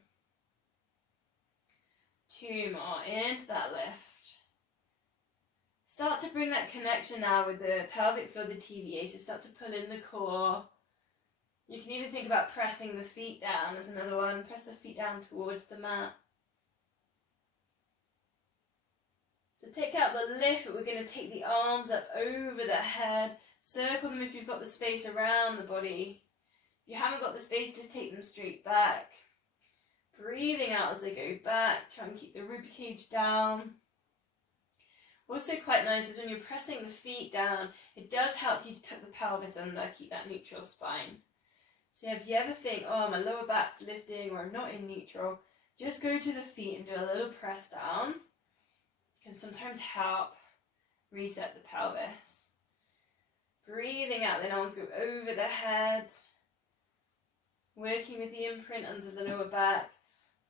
2 more. Into that lift. Start to bring that connection now with the pelvic floor, the TVA. So start to pull in the core. You can either think about pressing the feet down as another one. Press the feet down towards the mat. So take out the lift, but we're going to take the arms up over the head. Circle them if you've got the space around the body. If you haven't got the space, just take them straight back. Breathing out as they go back. Try and keep the rib cage down. Also quite nice is when you're pressing the feet down, it does help you to tuck the pelvis under, keep that neutral spine. So if you ever think, oh, my lower back's lifting or I'm not in neutral, just go to the feet and do a little press down. Can sometimes help reset the pelvis. Breathing out, then arms go over the head. Working with the imprint under the lower back.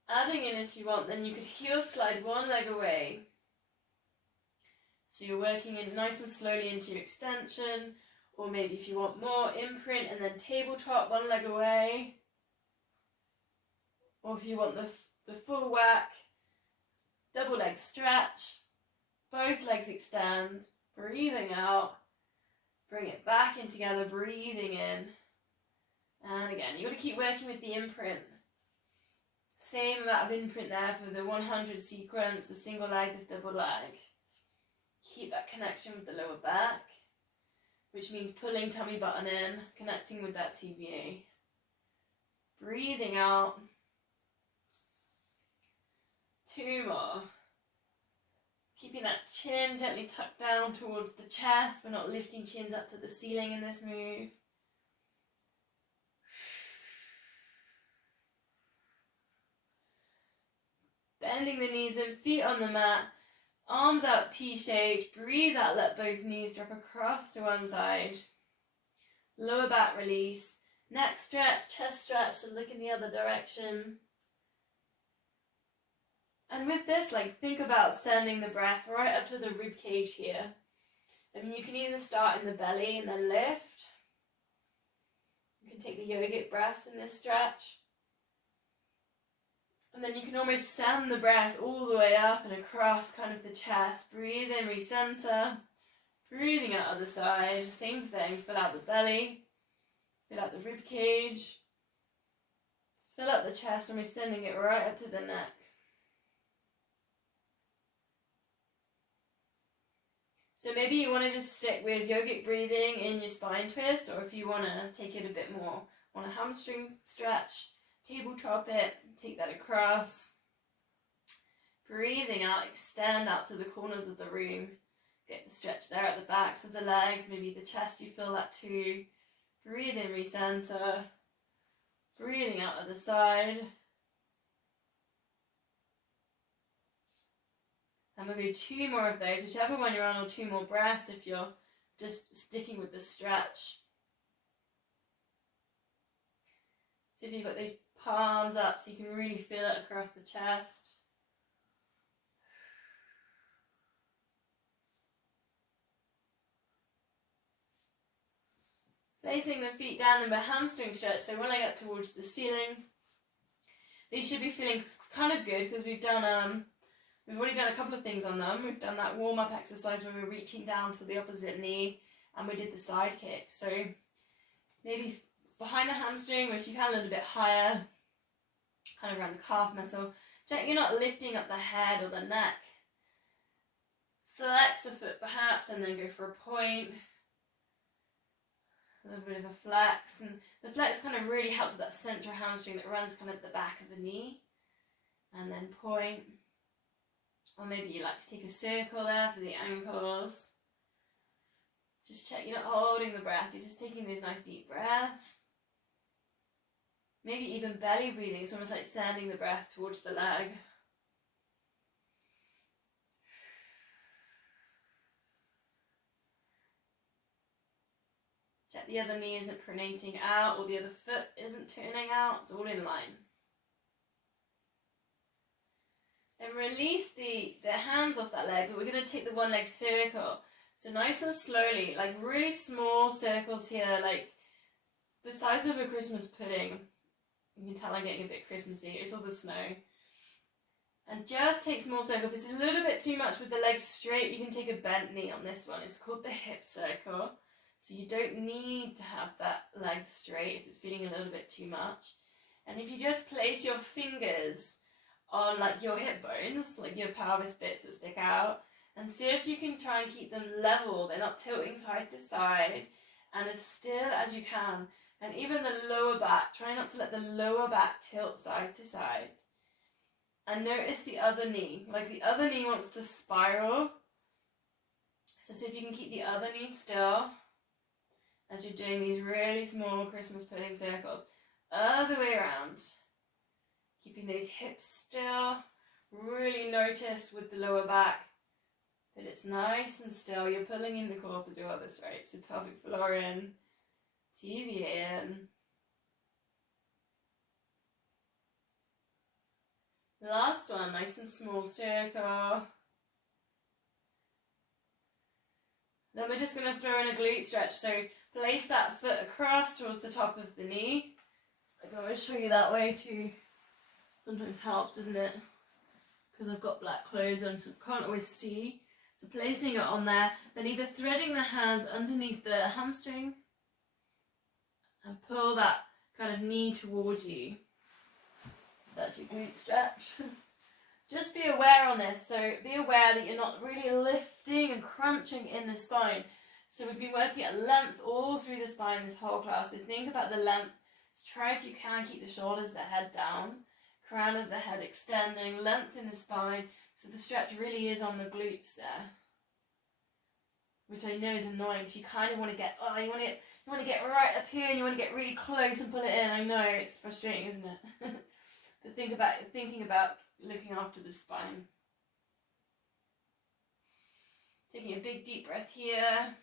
Adding in, if you want, then you could heel slide one leg away. So you're working in nice and slowly into your extension, or maybe if you want more, imprint and then tabletop, one leg away. Or if you want the full whack, double leg stretch, both legs extend, breathing out, bring it back in together, breathing in. And again, you've got to keep working with the imprint. Same amount of imprint there for the 100 sequence, the single leg, this double leg. Keep that connection with the lower back. which means pulling tummy button in, connecting with that TVA. Breathing out. 2 more. Keeping that chin gently tucked down towards the chest. We're not lifting chins up to the ceiling in this move. Bending the knees and feet on the mat. Arms out T-shaped. Breathe out, let both knees drop across to one side. Lower back release. Neck stretch, chest stretch, so look in the other direction. And with this, like, think about sending the breath right up to the rib cage here. I mean, you can either start in the belly and then lift. You can take the yogic breaths in this stretch. And then you can almost send the breath all the way up and across kind of the chest. Breathe in, recenter. Breathing out other side. Same thing, fill out the belly. Fill out the rib cage. Fill up the chest, almost sending it right up to the neck. So maybe you want to just stick with yogic breathing in your spine twist, or if you want to take it a bit more, want a hamstring stretch, tabletop it, take that across. Breathing out, extend out to the corners of the room. Get the stretch there at the backs of the legs, maybe the chest, you feel that too. Breathe in, recenter. Breathing out other side. And we'll do 2 more of those, whichever one you're on, or 2 more breaths if you're just sticking with the stretch. See if you've got those palms up so you can really feel it across the chest. Placing the feet down in the hamstring stretch, so rolling up towards the ceiling. These should be feeling kind of good because we've already done a couple of things on them. We've done that warm-up exercise where we're reaching down to the opposite knee, and we did the side kick. So maybe behind the hamstring, or if you can a little bit higher, kind of around the calf muscle. Check you're not lifting up the head or the neck. Flex the foot perhaps, and then go for a point. A little bit of a flex, and the flex kind of really helps with that central hamstring that runs kind of the back of the knee. And then point. Or maybe you like to take a circle there for the ankles. Just check you're not holding the breath, you're just taking those nice deep breaths. Maybe even belly breathing, it's almost like sending the breath towards the leg. Check the other knee isn't pronating out, or the other foot isn't turning out, it's all in line. Then release the hands off that leg, but we're going to take the one leg circle. So nice and slowly, like really small circles here, like the size of a Christmas pudding. You can tell I'm getting a bit Christmassy, it's all the snow. And just take small circle. If it's a little bit too much with the legs straight, you can take a bent knee on this one. It's called the hip circle. So you don't need to have that leg straight if it's feeling a little bit too much. And if you just place your fingers on like your hip bones, like your pelvis bits that stick out, and see if you can try and keep them level. They're not tilting side to side, and as still as you can. And even the lower back, try not to let the lower back tilt side to side. And notice the other knee, like the other knee wants to spiral. So see if you can keep the other knee still as you're doing these really small Christmas pudding circles. Other way around. Keeping those hips still. Really notice with the lower back that it's nice and still. You're pulling in the core to do all this, right? So pelvic floor in, TVA in. Last one, nice and small circle. Then we're just going to throw in a glute stretch. So place that foot across towards the top of the knee. I can always show you that way too. Sometimes helps, doesn't it? Because I've got black clothes on, so I can't always see. So placing it on there, then either threading the hands underneath the hamstring and pull that kind of knee towards you. So that's your glute stretch. Just be aware on this. So be aware that you're not really lifting and crunching in the spine. So we've been working at length all through the spine this whole class. So think about the length. So try if you can keep the shoulders, the head down, crown of the head extending, length in the spine. So the stretch really is on the glutes there, which I know is annoying because you kind of want to get, you want to get right up here and you want to get really close and pull it in. I know, it's frustrating, isn't it? But thinking about looking after the spine. Taking a big deep breath here.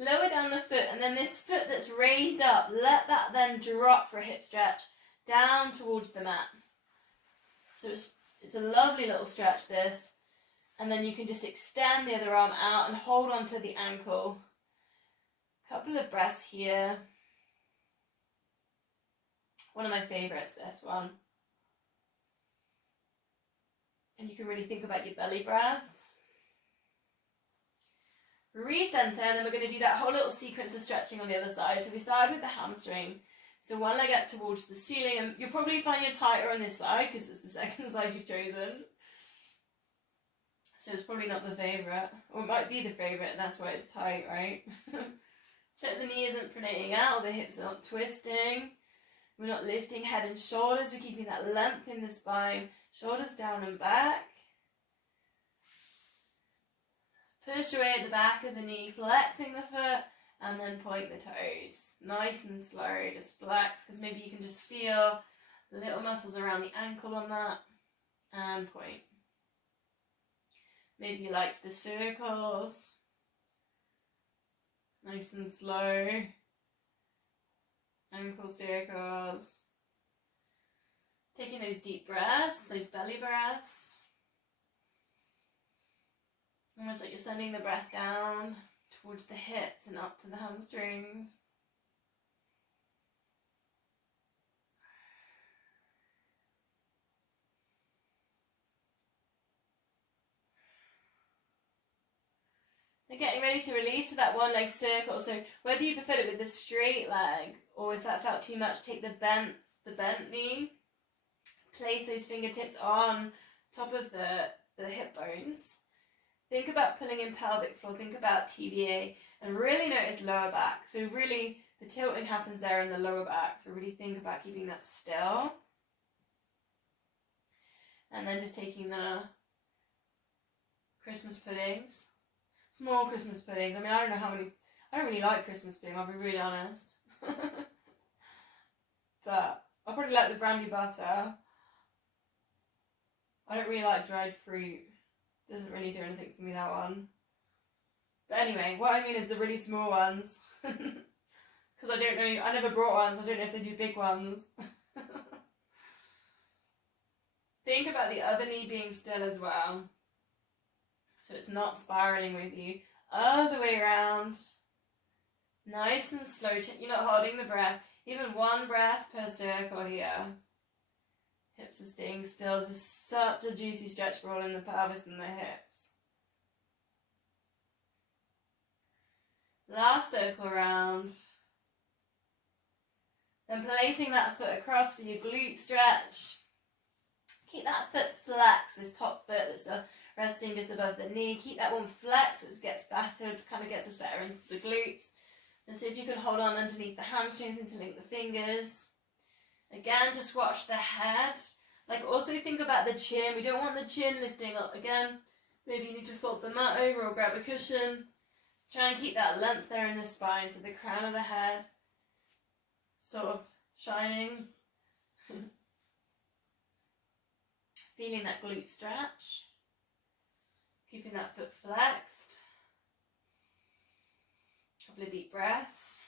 Lower down the foot, and then this foot that's raised up, let that then drop for a hip stretch down towards the mat. So it's a lovely little stretch, this. And then you can just extend the other arm out and hold on to the ankle. Couple of breaths here. One of my favourites, this one. And you can really think about your belly breaths. Recenter, and then we're going to do that whole little sequence of stretching on the other side. So we started with the hamstring. So one leg up towards the ceiling, and you'll probably find you're tighter on this side because it's the second side you've chosen. So it's probably not the favourite, or it might be the favourite, and that's why it's tight, right? Check the knee isn't pronating out, the hips are not twisting. We're not lifting head and shoulders, we're keeping that length in the spine, shoulders down and back. Push away at the back of the knee, flexing the foot, and then point the toes. Nice and slow, just flex, because maybe you can just feel the little muscles around the ankle on that, and point. Maybe you liked the circles. Nice and slow. Ankle circles. Taking those deep breaths, those belly breaths. Almost like you're sending the breath down towards the hips and up to the hamstrings. And getting ready to release to that one leg circle. So whether you prefer it with the straight leg or if that felt too much, take the bent knee. Place those fingertips on top of the hip bones. Think about pulling in pelvic floor, think about TVA, and really notice lower back. So really, the tilting happens there in the lower back, so really think about keeping that still. And then just taking the Christmas puddings, small Christmas puddings. I mean, I don't know how many, I don't really like Christmas pudding, I'll be really honest. But I probably like the brandy butter. I don't really like dried fruit. Doesn't really do anything for me, that one. But anyway, what I mean is the really small ones. Because I don't know, I never brought ones, I don't know if they do big ones. Think about the other knee being still as well. So it's not spiraling with you. Other way around. Nice and slow, you're not holding the breath. Even one breath per circle here. Hips are staying still. This is such a juicy stretch for all in the pelvis and the hips. Last circle around. Then placing that foot across for your glute stretch. Keep that foot flexed, this top foot that's resting just above the knee. Keep that one flexed as it gets battered, kind of gets us better into the glutes. And see if you can hold on underneath the hamstrings, interlink the fingers. Again, just watch the head. Like, also think about the chin. We don't want the chin lifting up. Again, maybe you need to fold the mat over or grab a cushion. Try and keep that length there in the spine, so the crown of the head sort of shining. Feeling that glute stretch. Keeping that foot flexed. Couple of deep breaths.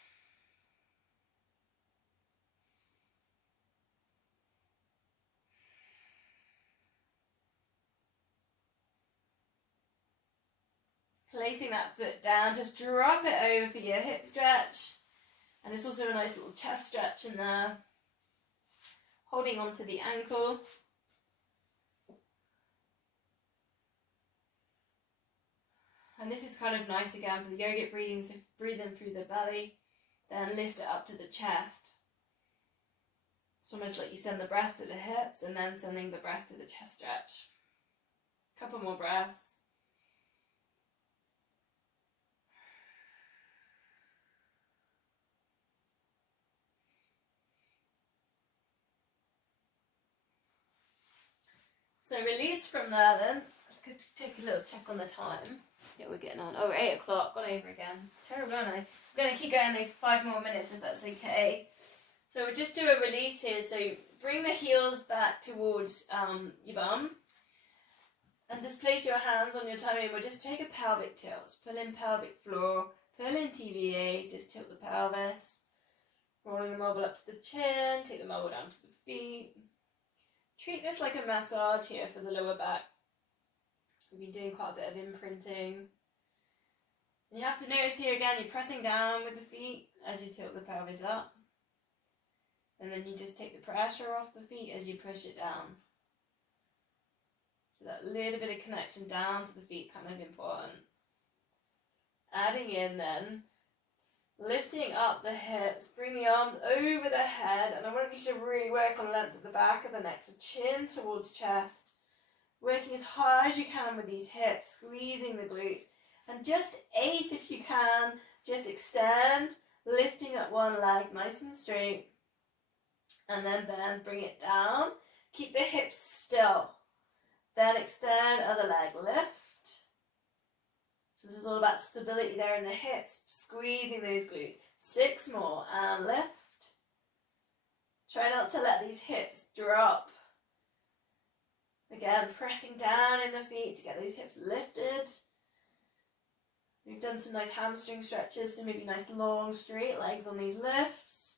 Placing that foot down, just drop it over for your hip stretch. And there's also a nice little chest stretch in there. Holding onto the ankle. And this is kind of nice again for the yogic breathing, so breathe in through the belly, then lift it up to the chest. It's almost like you send the breath to the hips and then sending the breath to the chest stretch. Couple more breaths. So release from there then. Just going to take a little check on the time. See how we're getting on. Oh, 8 o'clock, gone over again. Terrible, aren't I? I'm going to keep going like 5 more minutes if that's okay. So we'll just do a release here. So bring the heels back towards your bum. And just place your hands on your tummy and we'll just take a pelvic tilt. So pull in pelvic floor, pull in TVA, just tilt the pelvis. Rolling the marble up to the chin, take the marble down to the feet. Treat this like a massage here for the lower back. We've been doing quite a bit of imprinting. And you have to notice here again, you're pressing down with the feet as you tilt the pelvis up. And then you just take the pressure off the feet as you push it down. So that little bit of connection down to the feet, kind of important. Adding in then, lifting up the hips, bring the arms over the head, and I want you to really work on length at the back of the neck, so chin towards chest. Working as hard as you can with these hips, squeezing the glutes. And just 8 if you can, just extend, lifting up one leg nice and straight. And then bend, bring it down. Keep the hips still. Then extend, other leg, lift. So this is all about stability there in the hips, squeezing those glutes. 6 more, and lift. Try not to let these hips drop. Again, pressing down in the feet to get those hips lifted. We've done some nice hamstring stretches, so maybe nice long straight legs on these lifts.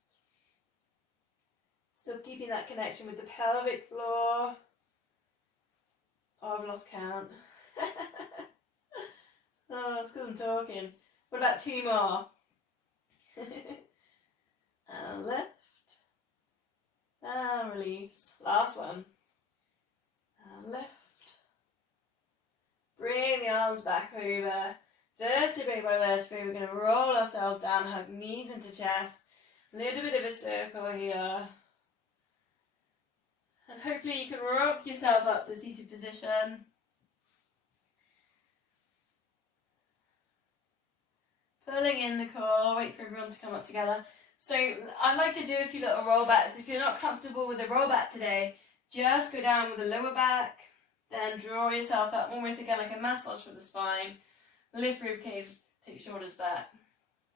Still keeping that connection with the pelvic floor. Oh, I've lost count. Oh, it's because I'm talking. What about 2 more? And lift. And release. Last one. And lift. Bring the arms back over. Vertebrae by vertebrae. We're going to roll ourselves down, hug knees into chest. A little bit of a circle here. And hopefully you can rock yourself up to seated position. Pulling in the core, wait for everyone to come up together. So I'd like to do a few little rollbacks. If you're not comfortable with a rollback today, just go down with the lower back, then draw yourself up, almost again like a massage for the spine. Lift rib cage, take your shoulders back,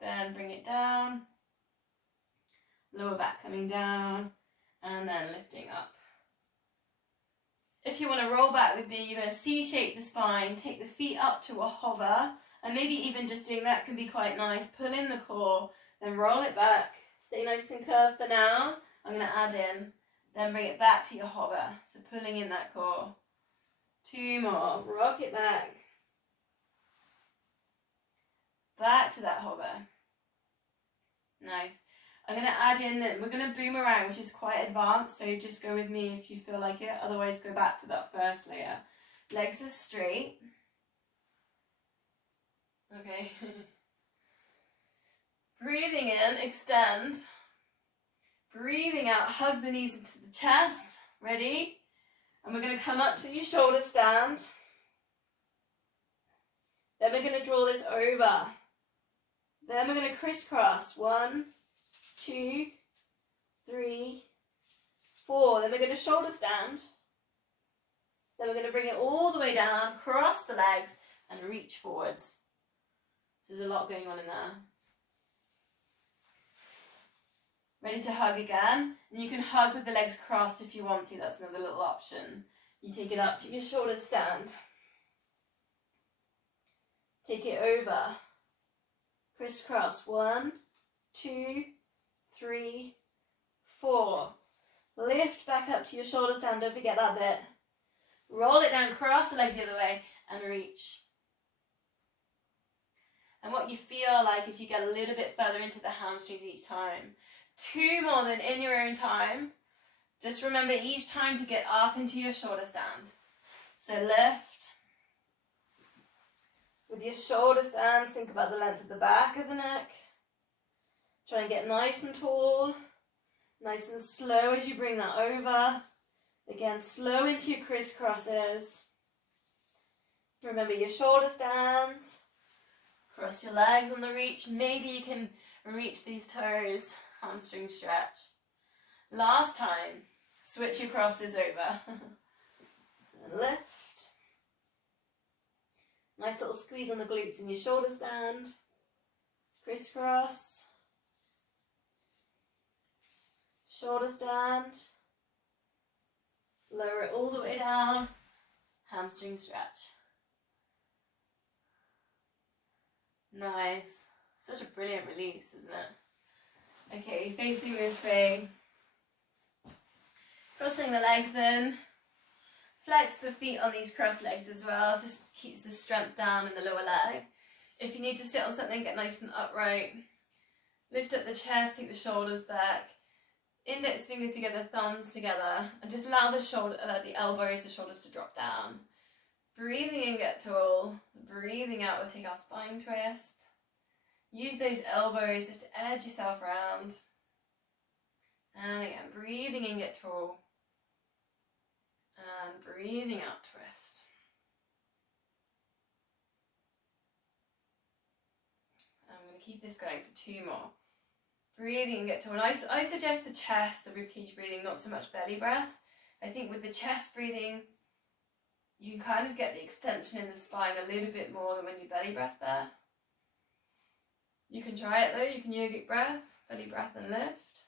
then bring it down. Lower back coming down, and then lifting up. If you want to roll back with me, you're going to C-shape the spine, take the feet up to a hover, and maybe even just doing that can be quite nice. Pull in the core, then roll it back. Stay nice and curved for now. I'm going to add in, then bring it back to your hover. So pulling in that core. 2 more. Rock it back. Back to that hover. Nice. I'm going to add in that we're going to boomerang, which is quite advanced, so just go with me if you feel like it. Otherwise, go back to that first layer. Legs are straight. Okay. Breathing in, extend. Breathing out, hug the knees into the chest. Ready? And we're going to come up to your shoulder stand. Then we're going to draw this over. Then we're going to crisscross. 1, 2, 3, 4. Then we're going to shoulder stand. Then we're going to bring it all the way down, cross the legs, and reach forwards. There's a lot going on in there. Ready to hug again? And you can hug with the legs crossed if you want to. That's another little option. You take it up to your shoulder stand. Take it over. Crisscross. 1, 2, 3, 4. Lift back up to your shoulder stand. Don't forget that bit. Roll it down, cross the legs the other way, and reach. And what you feel like is you get a little bit further into the hamstrings each time. 2 more than in your own time. Just remember each time to get up into your shoulder stand. So lift. With your shoulder stands, think about the length of the back of the neck. Try and get nice and tall. Nice and slow as you bring that over. Again, slow into your crisscrosses. Remember your shoulder stands. Cross your legs on the reach. Maybe you can reach these toes. Hamstring stretch. Last time, switch your crosses over. and lift. Nice little squeeze on the glutes in your shoulder stand. Crisscross. Shoulder stand. Lower it all the way down. Hamstring stretch. Nice. Such a brilliant release, isn't it? Okay, facing this way. Crossing the legs in. Flex the feet on these crossed legs as well. Just keeps the strength down in the lower leg. If you need to sit on something, get nice and upright. Lift up the chest, take the shoulders back. Index fingers together, thumbs together. And just allow the elbows, the shoulders to drop down. Breathing in, get tall. Breathing out, we'll take our spine twist. Use those elbows just to edge yourself around. And again, breathing in, get tall. And breathing out, twist. I'm going to keep this going, so 2 more. Breathing in, get tall. And I suggest the chest, the ribcage breathing, not so much belly breath. I think with the chest breathing, you can kind of get the extension in the spine a little bit more than when you belly breath there. You can try it though, you can yogic breath, belly breath and lift.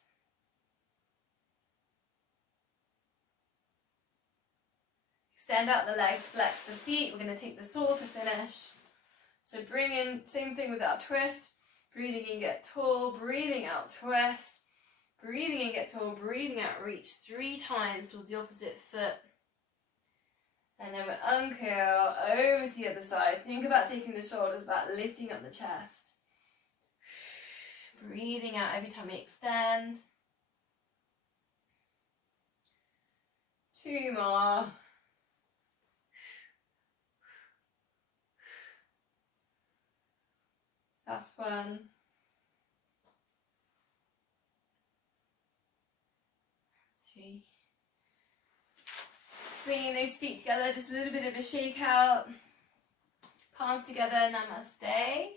Extend out the legs, flex the feet. We're going to take the saw to finish. So bring in, same thing with our twist. Breathing in, get tall. Breathing out, twist. Breathing in, get tall. Breathing out, reach 3 times towards the opposite foot. And then we'll uncurl over to the other side. Think about taking the shoulders back, lifting up the chest. Breathing out every time we extend. 2 more. Last one. 3. Bringing those feet together, just a little bit of a shake out. Palms together, namaste.